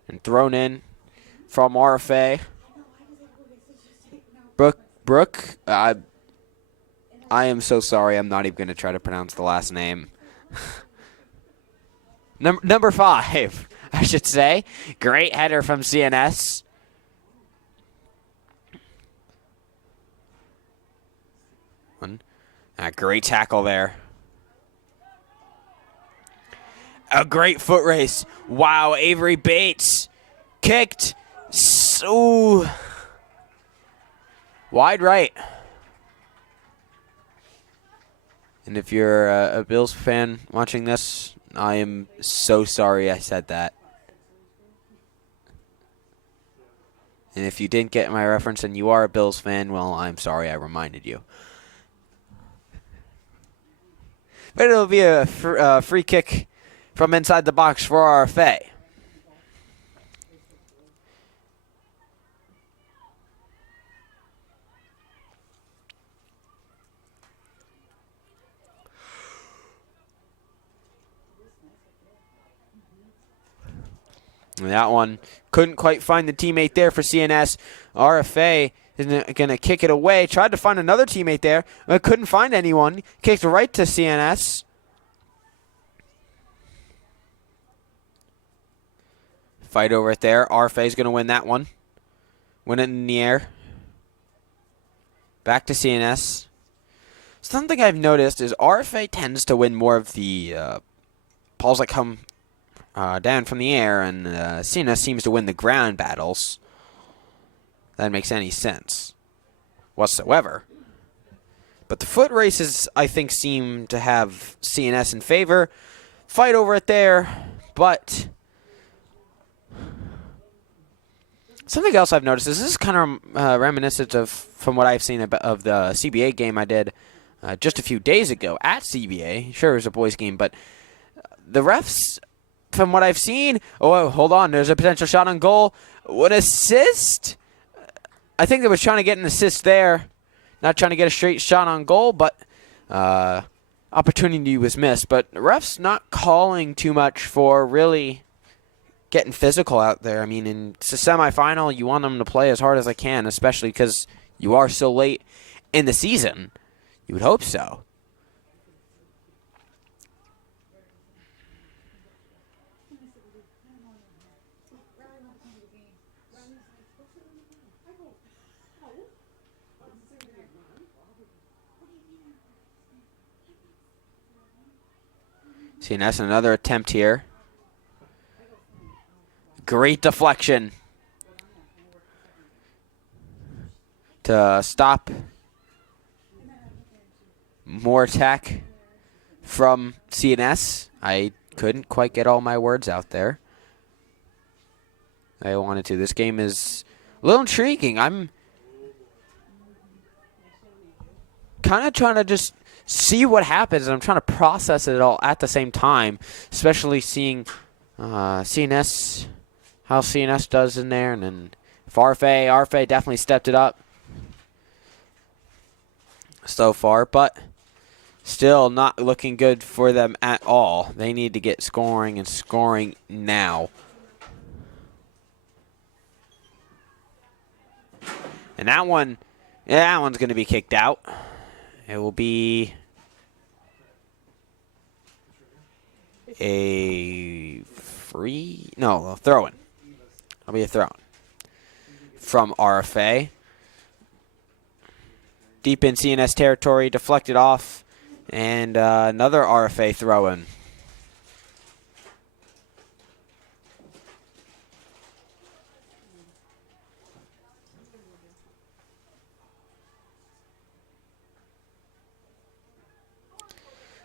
And thrown in from RFA. Brooke, I am so sorry. I'm not even going to try to pronounce the last name. Number 5, I should say. Great header from CNS. Great tackle there. A great foot race. Wow, Avery Bates kicked. So wide right. And if you're a Bills fan watching this, I am so sorry I said that. And if you didn't get my reference and you are a Bills fan, well, I'm sorry I reminded you. But it'll be a free kick from inside the box for RFA. And that one couldn't quite find the teammate there for CNS. RFA is going to kick it away. Tried to find another teammate there, but couldn't find anyone. Kicked right to CNS. Fight over it there. RFA is going to win that one. Win it in the air. Back to CNS. Something I've noticed is RFA tends to win more of the balls that come down from the air, and CNS seems to win the ground battles. That makes any sense whatsoever. But the foot races, I think, seem to have CNS in favor. Fight over it there, but something else I've noticed is this is kind of reminiscent of from what I've seen of the CBA game I did just a few days ago at CBA. Sure, it was a boys game, but the refs, from what I've seen, oh, hold on, there's a potential shot on goal. An assist? I think they was trying to get an assist there. Not trying to get a straight shot on goal, but opportunity was missed. But the refs not calling too much for really getting physical out there. I mean, in it's a semifinal, you want them to play as hard as they can, especially because you are so late in the season. You would hope so. See, that's another attempt here. Great deflection to stop more attack from CNS. I couldn't quite get all my words out there. I wanted to. This game is a little intriguing. I'm kind of trying to just see what happens, and I'm trying to process it all at the same time, especially seeing CNS, how CNS does in there, and then if RFA definitely stepped it up so far, but still not looking good for them at all. They need to get scoring and scoring now. And that one, yeah, that one's going to be kicked out. It will be a throw-in. It'll be a throw-in from RFA. Deep in CNS territory, deflected off, and another RFA throw-in.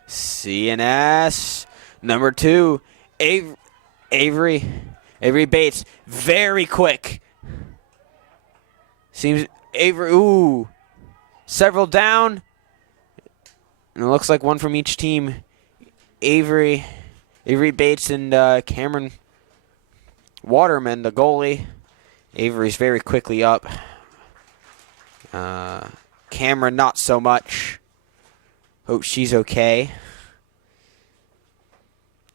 CNS, number 2, Avery Bates, very quick. Seems Avery, several down. And it looks like one from each team. Avery Bates and Cameron Waterman, the goalie. Avery's very quickly up. Cameron, not so much. Hope she's okay.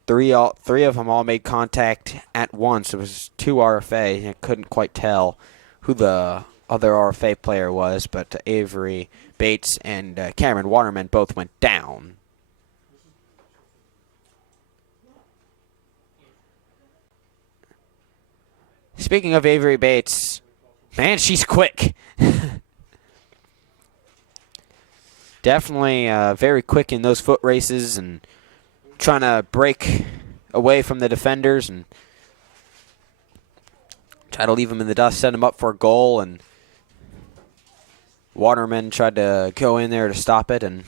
Three of them all made contact at once. It was 2 RFA. I couldn't quite tell who the other RFA player was, but Avery Bates and Cameron Waterman both went down. Speaking of Avery Bates, man, she's quick. Definitely very quick in those foot races and trying to break away from the defenders and try to leave them in the dust, set them up for a goal, and Waterman tried to go in there to stop it, and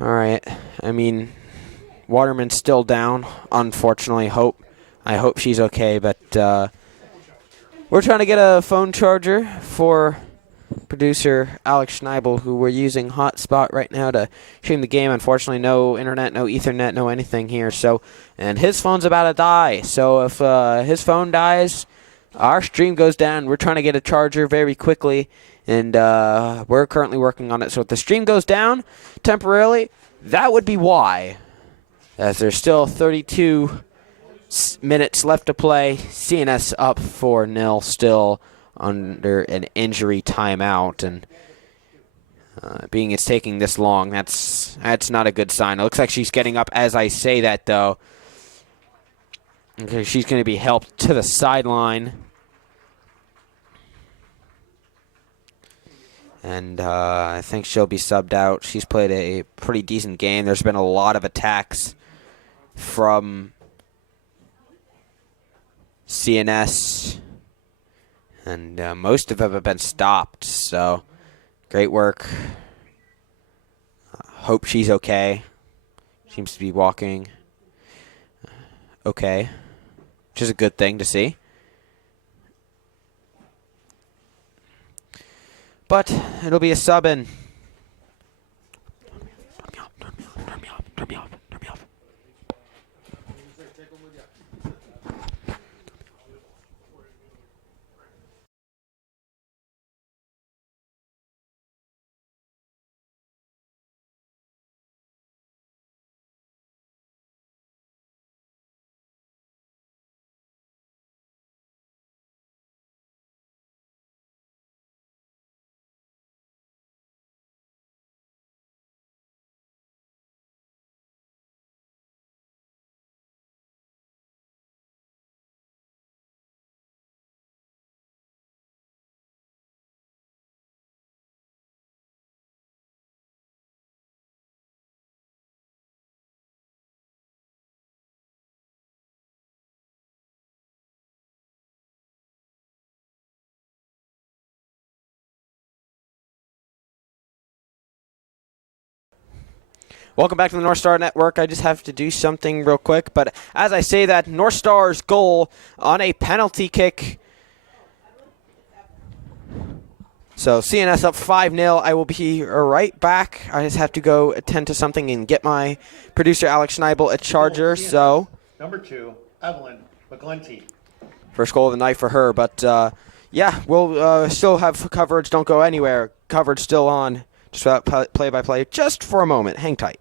all right. I mean, Waterman's still down, unfortunately. I hope she's okay, but we're trying to get a phone charger for producer Alex Schneibel, who we're using hotspot right now to stream the game. Unfortunately, no internet, no Ethernet, no anything here. So, and his phone's about to die. So if his phone dies, our stream goes down. We're trying to get a charger very quickly, and we're currently working on it. So if the stream goes down temporarily, that would be why. As there's still 32 minutes left to play. CNS up 4-0, still under an injury timeout, and being it's taking this long, that's not a good sign. It looks like she's getting up as I say that, though. Okay, she's going to be helped to the sideline. And I think she'll be subbed out. She's played a pretty decent game. There's been a lot of attacks from CNS, and most of them have been stopped. So, great work. Hope she's okay. Seems to be walking okay, which is a good thing to see. But it'll be a sub in. Turn me off. Welcome back to the Northstar Network. I just have to do something real quick. But as I say that, Northstar's goal on a penalty kick. So CNS up 5-0. I will be right back. I just have to go attend to something and get my producer Alex Schneibel a charger. So Number 2, Evelyn McGlinty. First goal of the night for her. But yeah, we'll still have coverage. Don't go anywhere. Coverage still on. Just about play-by-play, just for a moment. Hang tight.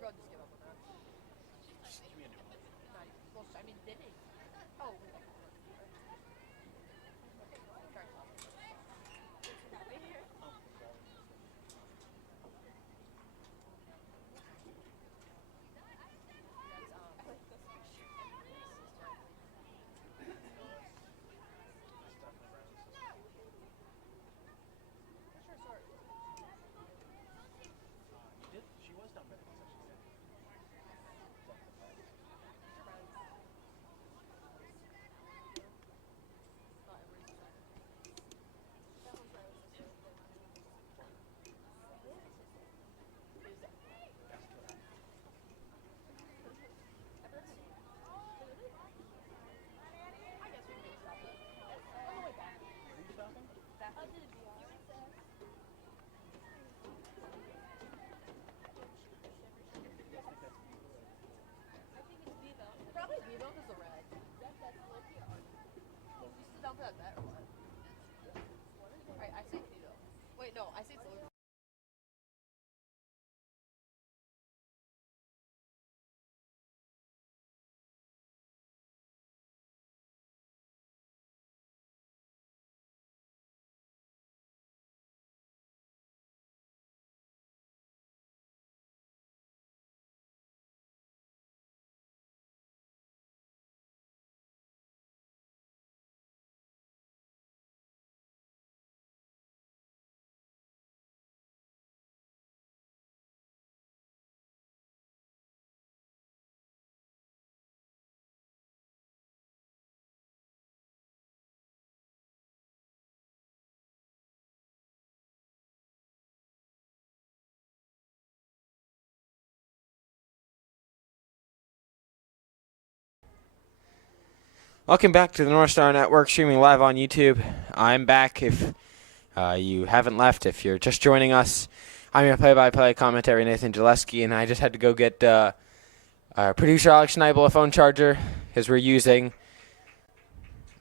Bro, just give up on that. Just give me a new one. Well, I mean, did it? Oh, wait. Sorry. She was done medical session. Probably Vivo because the red. You sit down for that bet or what? Alright, I say Vivo. Wait, no, I say it's Luke. Welcome back to the Northstar Network, streaming live on YouTube. I'm back. If you haven't left, if you're just joining us, I'm your play-by-play commentary, Nathan Gillespie, and I just had to go get our producer Alex Schneibel a phone charger because we're using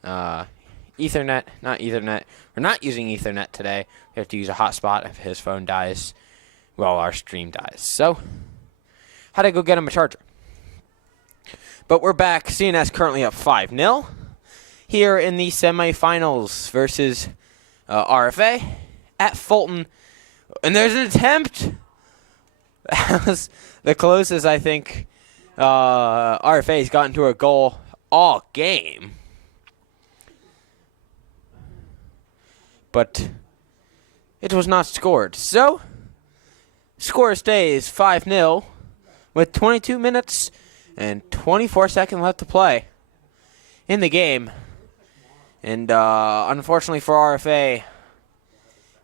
Ethernet, not Ethernet. We're not using Ethernet today. We have to use a hotspot if his phone dies. Well, our stream dies. So, had to go get him a charger. But we're back. CNS currently up 5-0 here in the semifinals versus RFA at Fulton. And there's an attempt. That was the closest I think RFA's gotten to a goal all game. But it was not scored. So, score stays 5-0 with 22 minutes and 24 seconds left to play in the game. And unfortunately for RFA,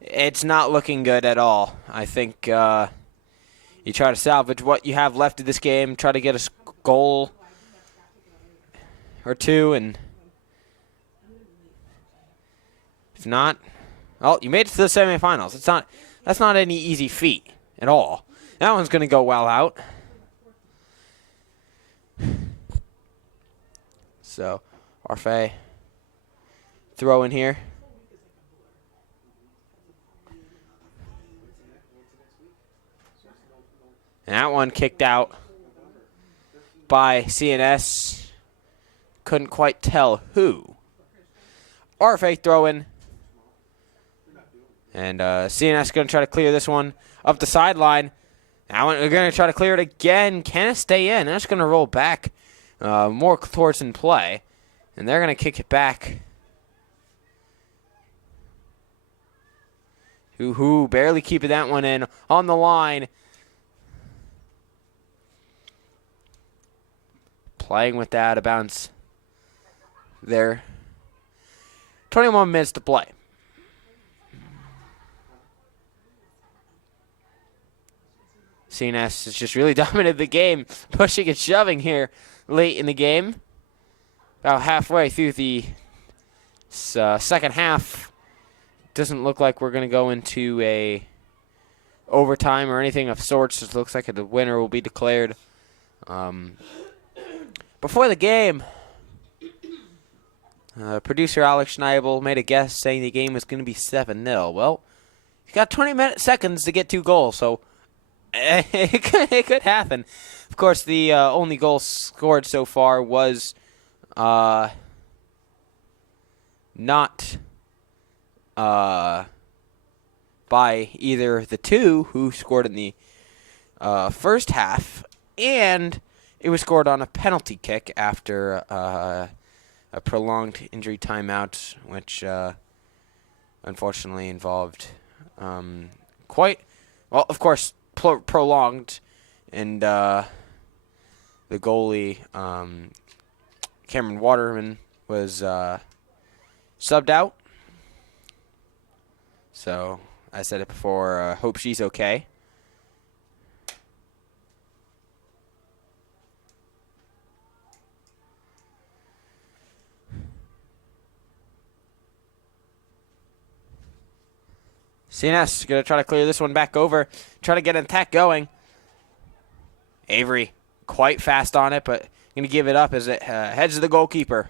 it's not looking good at all. I think you try to salvage what you have left of this game, try to get a goal or two, and if not, well, you made it to the semifinals. That's not any easy feat at all. That one's going to go well out. So, RFA throw in here. And that one kicked out by CNS. Couldn't quite tell who. RFA throw in. And CNS going to try to clear this one up the sideline. Now we're going to try to clear it again. Can it stay in? That's going to roll back more towards in play. And they're going to kick it back. Hoo-hoo, barely keeping that one in on the line. Playing with that out of bounds there. 21 minutes to play. CNS has just really dominated the game, pushing and shoving here late in the game. About halfway through the second half. Doesn't look like we're going to go into a overtime or anything of sorts. It looks like the winner will be declared. Before the game, producer Alex Schneibel made a guess saying the game was going to be 7-0. Well, you got 20 seconds to get 2 goals, so it could happen. Of course, the only goal scored so far was not by either the two who scored in the first half, and it was scored on a penalty kick after a prolonged injury timeout, which unfortunately involved quite, well, of course, prolonged, and the goalie, Cameron Waterman, was subbed out. So, I said it before, hope she's okay. CNS going to try to clear this one back over, try to get an attack going. Avery quite fast on it, but going to give it up as it heads to the goalkeeper.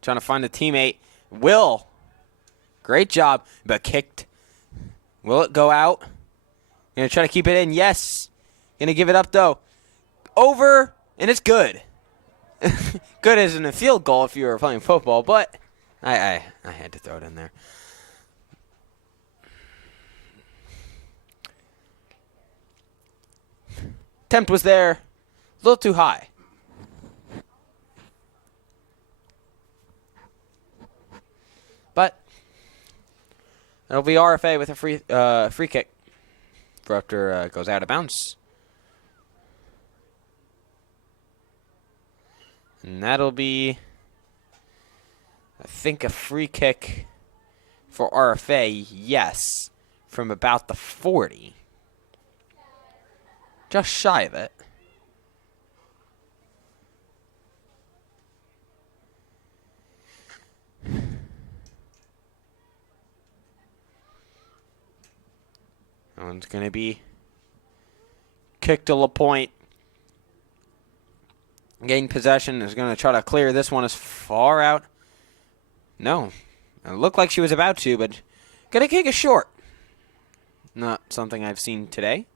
Trying to find a teammate. Will. Great job, but kicked. Will it go out? Going to try to keep it in. Yes. Going to give it up, though. Over, and it's good. Good isn't a field goal if you were playing football, but I had to throw it in there. Attempt was there. A little too high. But it'll be RFA with a free kick for after it goes out of bounds. And that'll be, I think, a free kick for RFA, yes, from about the 40. Just shy of it. That one's going to be kicked to LaPointe. Getting possession, is going to try to clear this one as far out. No. It looked like she was about to, but going to kick it short. Not something I've seen today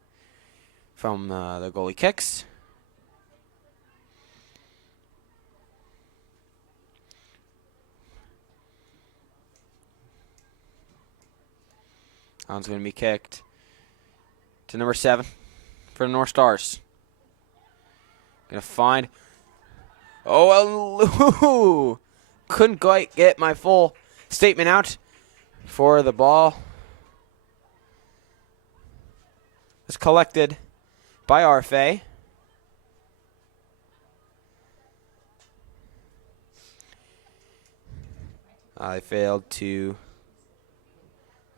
from the goalie kicks. That one's going to be kicked to number 7 for the North Stars. Going to find... Oh, couldn't quite get my full statement out for the ball. It's collected by RFA. I failed to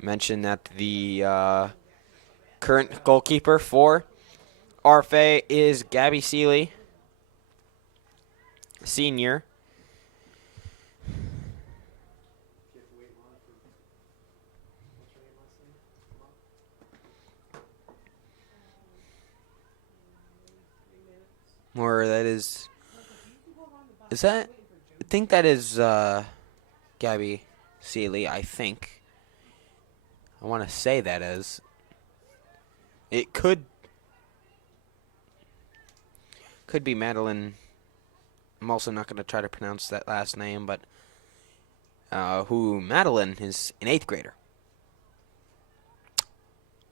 mention that the current goalkeeper for RFA is Gabby Seeley, senior. Or that is that? I think that is Gabby Seeley, I think. I want to say that is. It could be Madeline. I'm also not going to try to pronounce that last name, but who Madeline is an 8th grader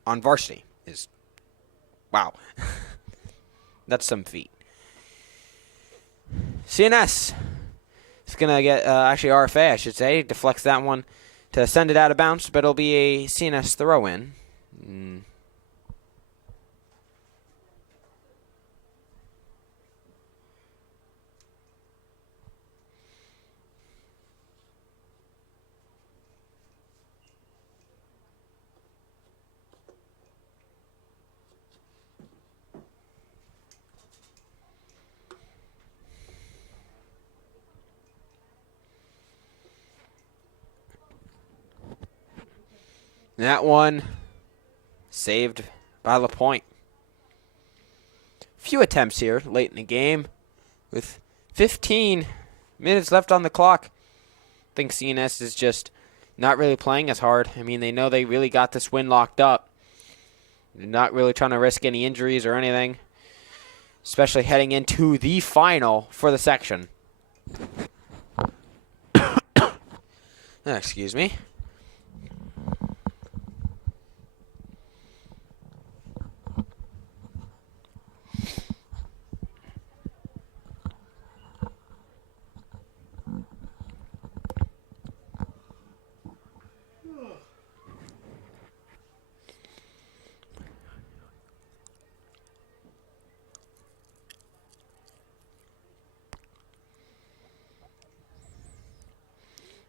on varsity is, wow. That's some feat. CNS is going to get, actually RFA, I should say, deflects that one to send it out of bounds, but it'll be a CNS throw-in. That one saved by LaPointe. Few attempts here late in the game with 15 minutes left on the clock. think CNS is just not really playing as hard. I mean, they know they really got this win locked up. They're not really trying to risk any injuries or anything, especially heading into the final for the section. Excuse me.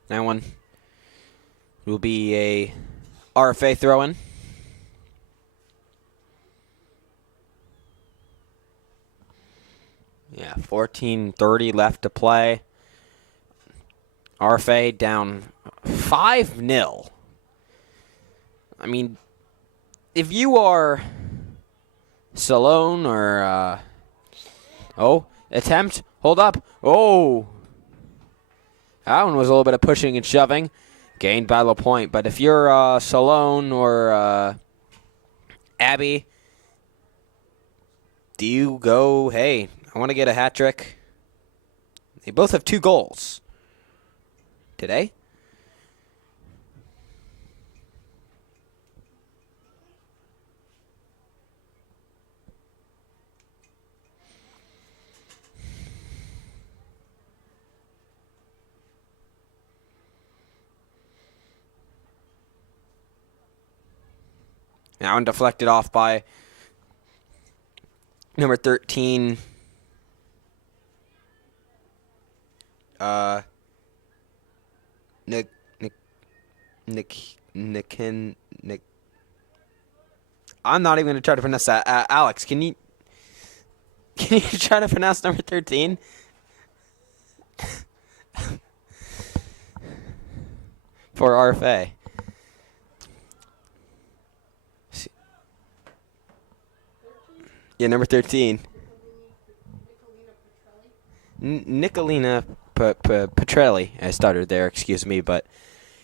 That one will be a RFA throw-in. Yeah, 14:30 left to play. RFA down 5-0. I mean, if you are Salone or attempt, hold up. Oh. That one was a little bit of pushing and shoving, gained by LaPointe. But if you're Salone or Abby, do you go, hey, I want to get a hat trick? They both have 2 goals today. Now deflected off by number 13. Nick. I'm not even gonna try to pronounce that. Alex, can you try to pronounce number 13? For RFA. Yeah, number 13. Nicolina Petrelli. I stuttered there, excuse me, but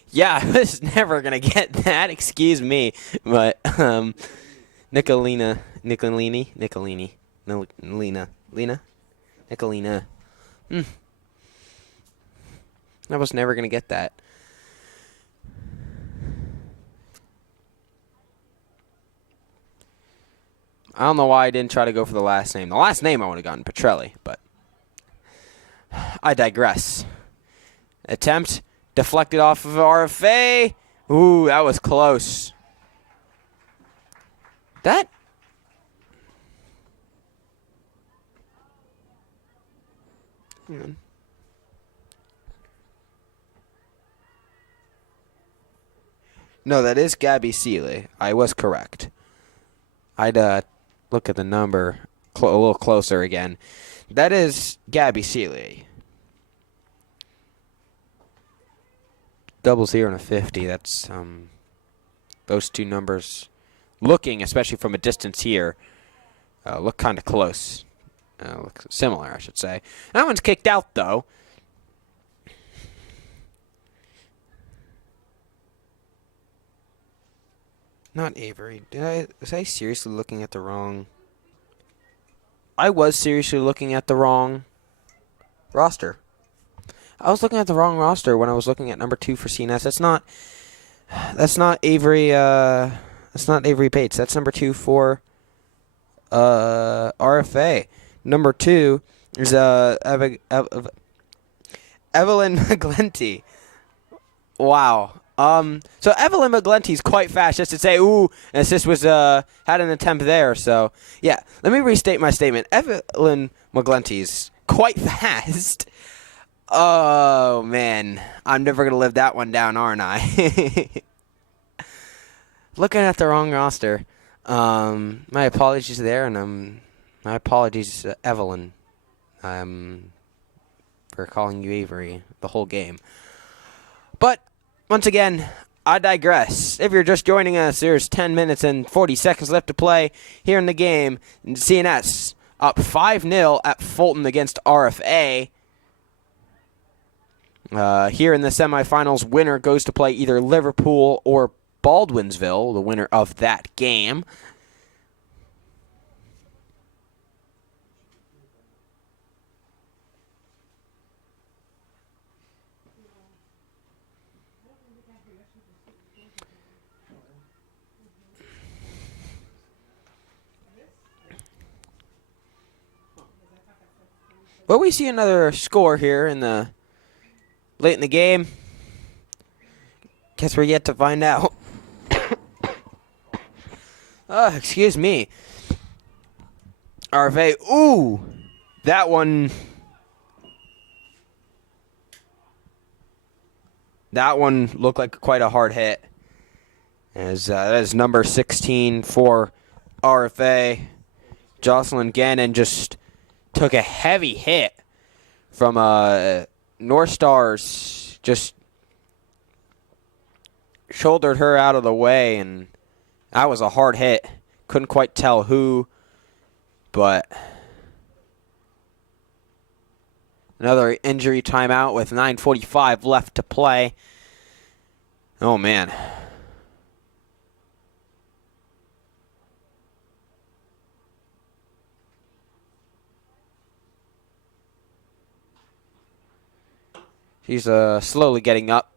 yeah, I was never gonna get that, excuse me. But Nicolina, Nicolina. I was never gonna get that. I don't know why I didn't try to go for the last name. The last name I would have gotten Petrelli, but I digress. Attempt deflected off of RFA. Ooh, that was close. That. No, that is Gabby Seeley. I was correct. I'd look at the number a little closer again. That is Gabby Seeley. 00 and a 50. That's those 2 numbers looking, especially from a distance here, look kind of close. Look similar, I should say. That one's kicked out, though. Not Avery. Was I seriously looking at the wrong? I was seriously looking at the wrong roster. I was looking at the wrong roster when I was looking at number 2 for CNS. That's not Avery. That's not Avery Bates. That's number 2 for RFA. Number 2 is Evelyn McGlinty. Wow. So Evelyn McGlinty's quite fast, just to say, ooh, and assist was, had an attempt there, so, yeah. Let me restate my statement. Evelyn McGlinty's quite fast. Oh, man. I'm never going to live that one down, aren't I? Looking at the wrong roster. My apologies there, and, my apologies, Evelyn, for calling you Avery the whole game. But, once again, I digress. If you're just joining us, there's 10 minutes and 40 seconds left to play here in the game. CNS up 5-0 at Fulton against RFA. Here in the semifinals, winner goes to play either Liverpool or Baldwinsville, the winner of that game. Well, we see another score here in the late in the game. Guess we're yet to find out. Excuse me. RFA. Ooh, that one. That one looked like quite a hard hit. As that is number 16 for RFA. Jocelyn Gannon just took a heavy hit from Northstar's, just shouldered her out of the way, and that was a hard hit. Couldn't quite tell who, but another injury timeout with 9:45 left to play. Oh, man. She's slowly getting up.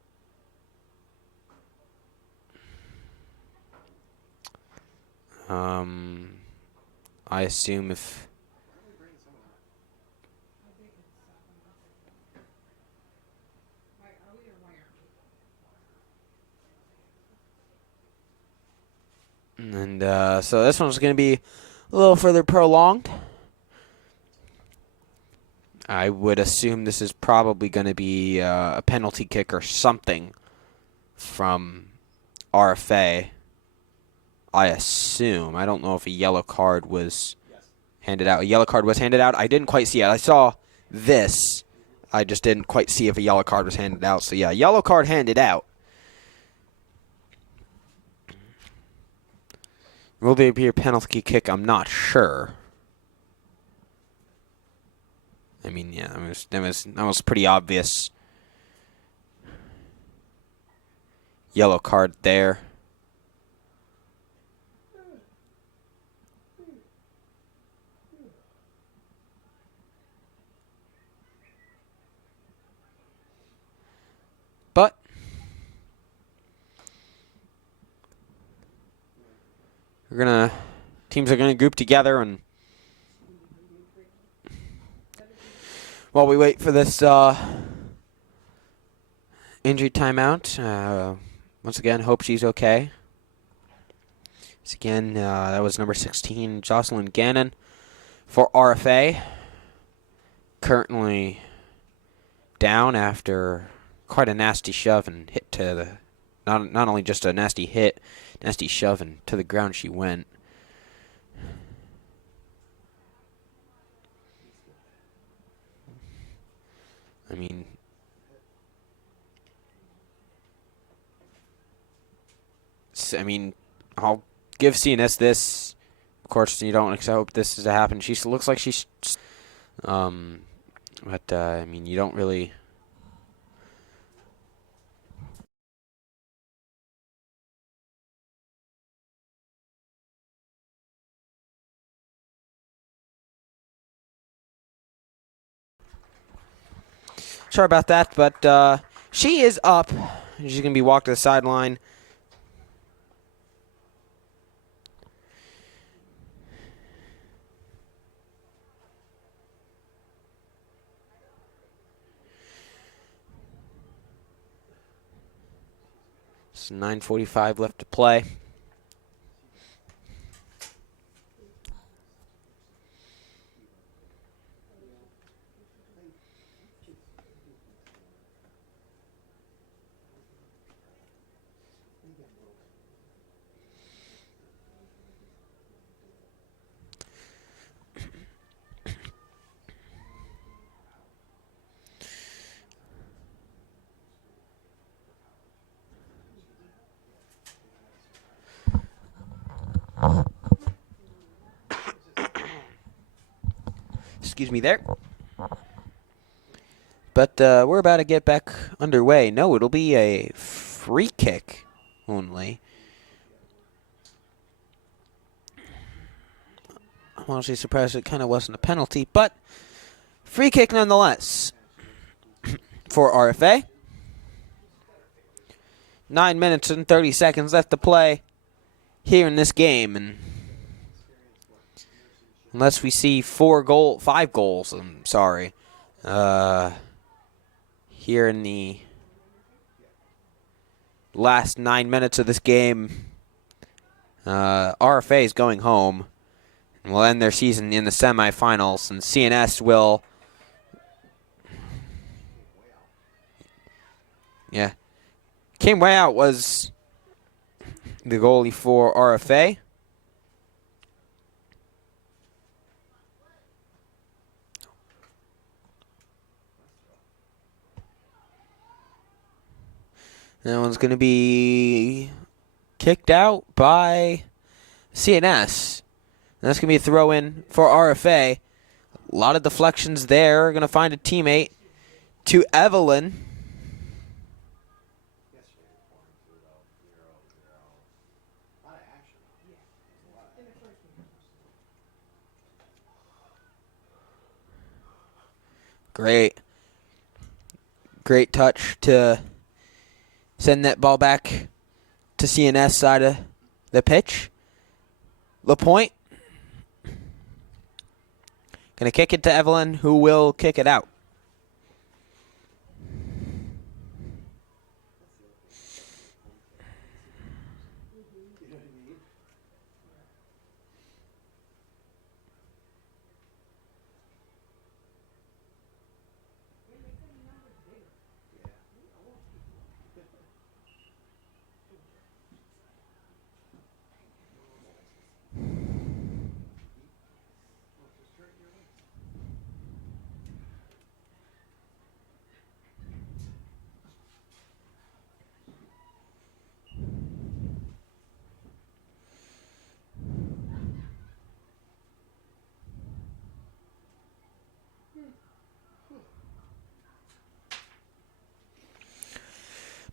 I assume if... And so this one's going to be a little further prolonged. I would assume this is probably going to be a penalty kick or something from RFA. I assume. I don't know if a yellow card was handed out. A yellow card was handed out. I didn't quite see it. I saw this. I just didn't quite see if a yellow card was handed out. So, yeah, yellow card handed out. Will there be a penalty kick? I'm not sure. I mean, yeah, that was pretty obvious. Yellow card there. But teams are gonna group together, and while we wait for this injury timeout, once again, hope she's okay. So again, that was number 16, Jocelyn Gannon for RFA. Currently down after quite a nasty shove and hit to the, not only just a nasty hit, nasty shove, and to the ground she went. I mean, I'll give CNS this. Of course, you don't hope this is to happen. She looks like she's, but I mean, you don't really. Sorry about that, but she is up. She's going to be walked to the sideline. It's 9:45 left to play. Excuse me there. But we're about to get back underway. No, it'll be a free kick only. I'm honestly surprised it kind of wasn't a penalty, but free kick nonetheless for RFA. 9 minutes and 30 seconds left to play here in this game, and unless we see 5 goals, I'm sorry, here in the last 9 minutes of this game, RFA is going home and will end their season in the semifinals, and CNS will, came way out was the goalie for RFA. That one's going to be kicked out by CNS. And that's going to be a throw-in for RFA. A lot of deflections there. Going to find a teammate to Evelyn. Great touch to send that ball back to CNS side of the pitch. LaPointe going to kick it to Evelyn, who will kick it out.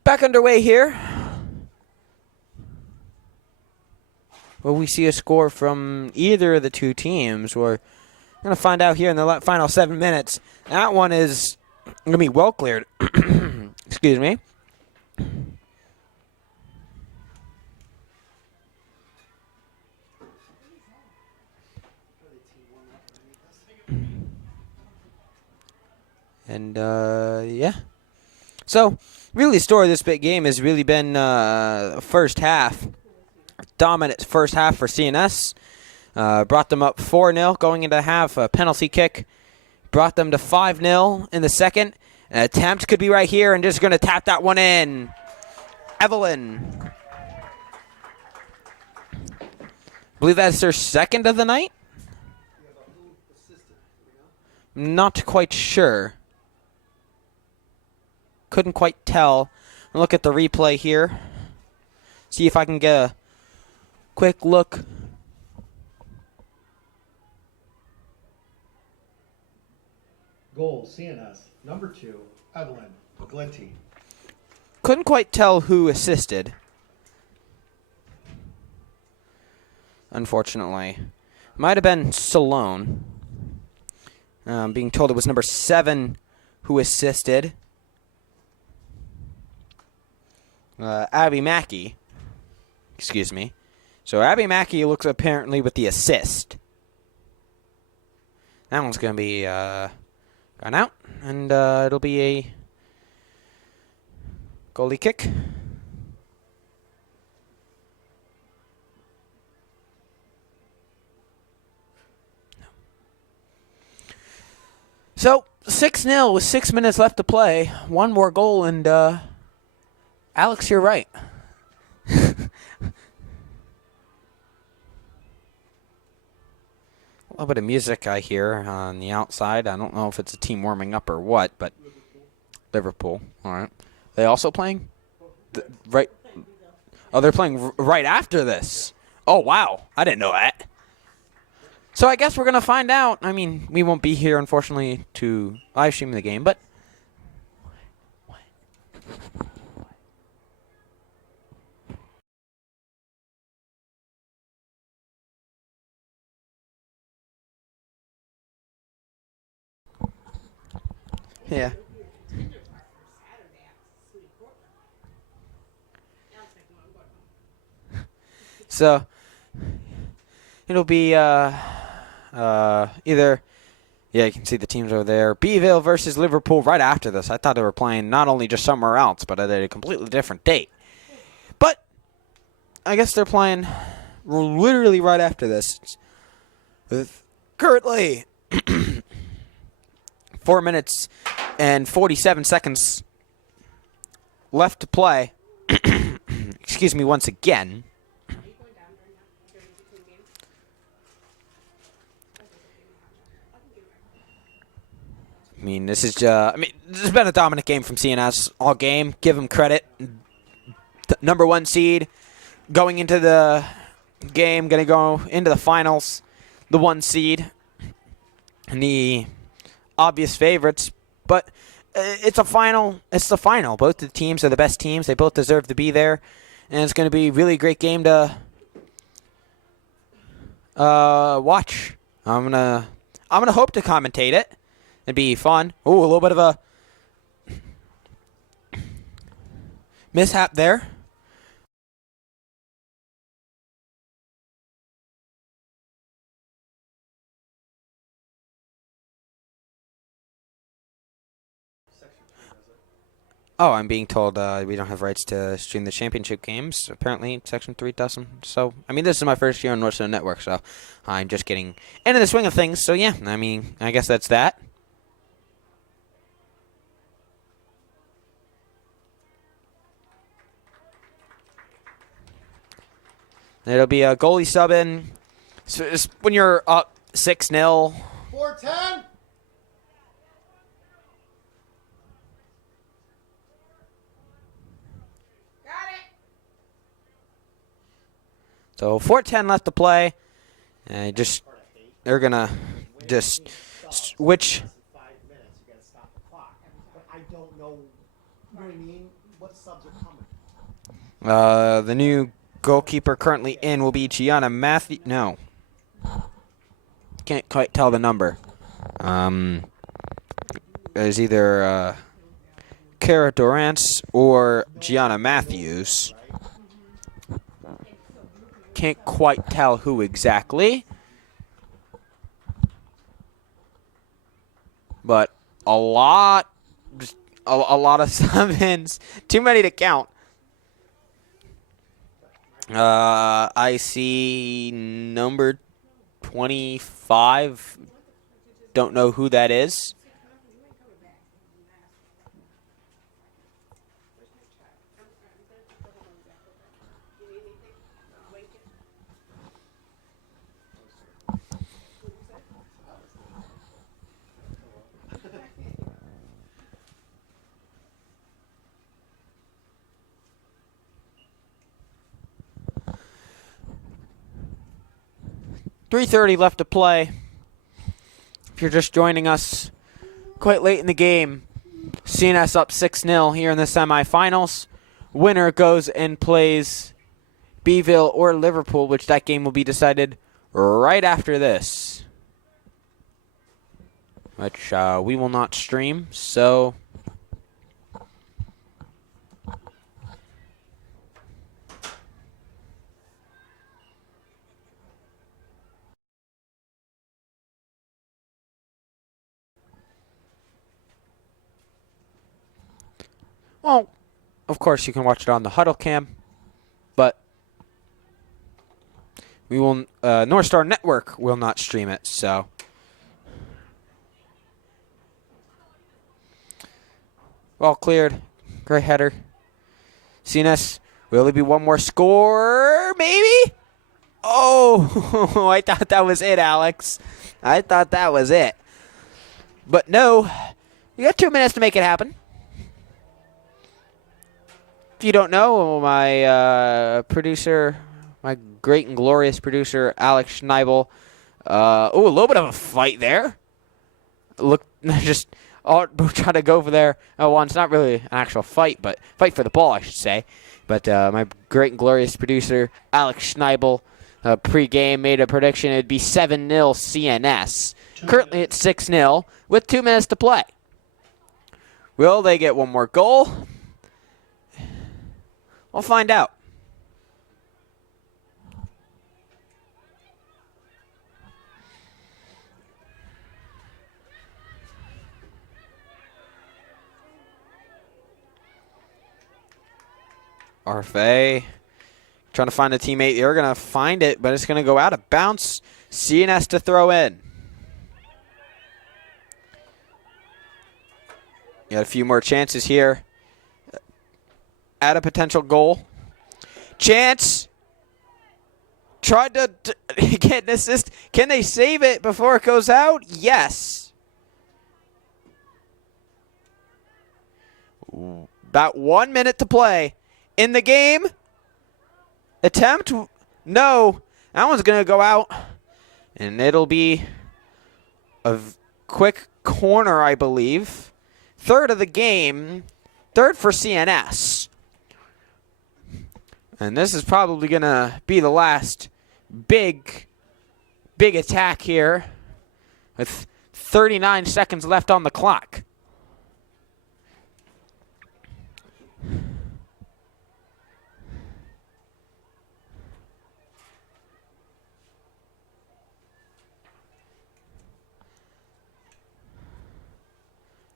Back underway here. Will we see a score from either of the two teams? We're going to find out here in the final 7 minutes. That one is going to be well cleared. Excuse me. And, yeah. So, really, the story of this big game has really been first half. Dominant first half for CNS. Brought them up 4-0 going into half. A penalty kick brought them to 5-0 in the second. An attempt could be right here, and just going to tap that one in. Evelyn. I believe that's their second of the night. Not quite sure. Couldn't quite tell. Look at the replay here. See if I can get a quick look. Goal, CNS, number 2, Evelyn Glinty. Couldn't quite tell who assisted. Unfortunately. Might have been Salone. Being told it was number 7 who assisted. Abby Mackey. Excuse me. So Abby Mackey looks apparently with the assist. That one's going to be gone out. And it'll be a goalie kick. So 6-0 with 6 minutes left to play. One more goal, and Alex, you're right. A little bit of music I hear on the outside. I don't know if it's a team warming up or what, but Liverpool. All right. They also playing? Right. Oh, they're playing right after this. Oh, wow. I didn't know that. So I guess we're going to find out. I mean, we won't be here, unfortunately, to live stream the game, but Yeah. So it'll be either. Yeah, you can see the teams over there. Beeville versus Liverpool right after this. I thought they were playing not only just somewhere else, but at a completely different date. But I guess they're playing literally right after this. With currently 4 minutes and 47 seconds left to play. Excuse me once again. I mean, this has been a dominant game from CNS all game. Give them credit. Number 1 seed going into the game, going to go into the finals. The 1 seed and the obvious favorites, but it's a final. It's the final. Both the teams are the best teams. They both deserve to be there, and it's going to be a really great game to watch. I'm gonna hope to commentate it. It'd be fun. Ooh, a little bit of a mishap there. Oh, I'm being told we don't have rights to stream the championship games. Apparently, Section 3 doesn't. So, I mean, this is my first year on Northstar Network, so I'm just getting into the swing of things. So, yeah, I mean, I guess that's that. It'll be a goalie sub in. So when you're up 6-0. 410. So 4:10 left to play. And they're gonna just switch. 5 minutes, you gotta stop the clock. But I don't know what I mean. What subs are coming? The new goalkeeper currently in will be Gianna Matthew. No. Can't quite tell the number. There's either Cara Durance or Gianna Matthews. Can't quite tell who exactly. But a lot of summons. Too many to count. I see number 25. Don't know who that is. .330 left to play. If you're just joining us quite late in the game, CNS up 6-0 here in the semifinals. Winner goes and plays Beeville or Liverpool, which that game will be decided right after this, which we will not stream, so well, of course you can watch it on the Huddle Cam, but we will Northstar Network will not stream it, so all cleared. Great header. CNS, will there be one more score? Maybe? Oh, I thought that was it, Alex. I thought that was it. But no, you got 2 minutes to make it happen. If you don't know, my producer, my great and glorious producer, Alex Schneibel. A little bit of a fight there. Look, just try to go over there. Well, it's not really an actual fight, but fight for the ball, I should say. But my great and glorious producer, Alex Schneibel, pre-game made a prediction it'd be 7-0 CNS. Currently it's 6-0 with 2 minutes to play. Will they get one more goal? We'll find out. RFA trying to find a teammate. They're going to find it, but it's going to go out of bounds. CNS to throw in. Got a few more chances here at a potential goal. Chance. Tried to get an assist. Can they save it before it goes out? Yes. About 1 minute to play in the game. Attempt? No. That one's going to go out. And it'll be a quick corner, I believe. Third of the game. Third for CNS. And this is probably going to be the last big attack here with 39 seconds left on the clock.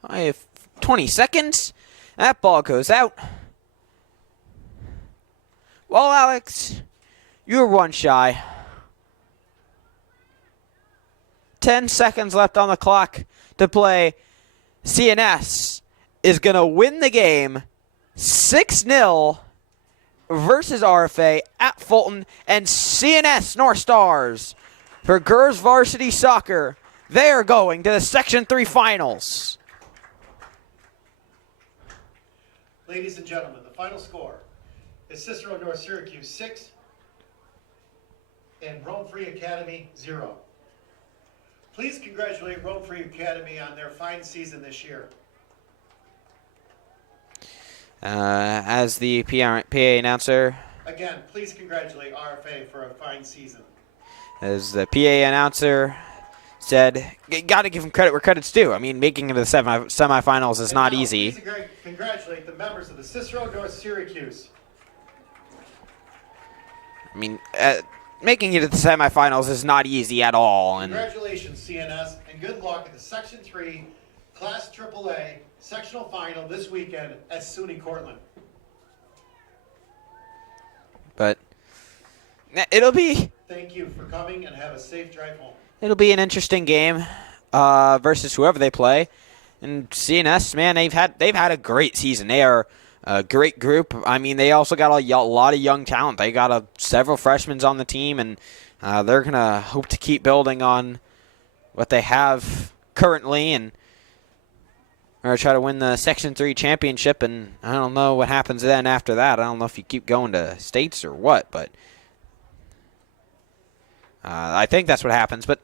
I have 20 seconds. That ball goes out. Well, Alex, you're one shy. 10 seconds left on the clock to play. CNS is going to win the game 6-0 versus RFA at Fulton. And CNS North Stars for girls varsity soccer, they are going to the Section 3 finals. Ladies and gentlemen, the final score is Cicero-North Syracuse 6 and Rome Free Academy 0. Please congratulate Rome Free Academy on their fine season this year. As the PA announcer. Again, please congratulate RFA for a fine season. As the PA announcer said, got to give him credit where credit's due. I mean, making it to the semifinals is not easy. Please congratulate the members of the Cicero-North Syracuse. I mean, making it to the semifinals is not easy at all. And congratulations, CNS, and good luck at the Section 3 Class AAA sectional final this weekend at SUNY Cortland. But it'll be... Thank you for coming and have a safe drive home. It'll be an interesting game versus whoever they play. And CNS, man, they've had a great season. They are a great group. I mean, they also got a lot of young talent. They got several freshmen on the team, and they're going to hope to keep building on what they have currently and or try to win the Section 3 championship. And I don't know what happens then after that. I don't know if you keep going to states or what, but I think that's what happens. But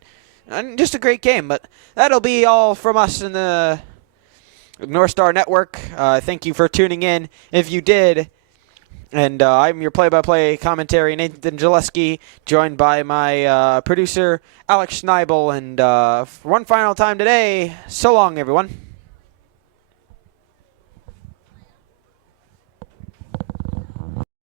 just a great game. But that'll be all from us in the Northstar Network. Thank you for tuning in if you did. And I'm your play-by-play commentary, Nathan Gillespie, joined by my producer, Alex Schneibel. And for one final time today, so long, everyone.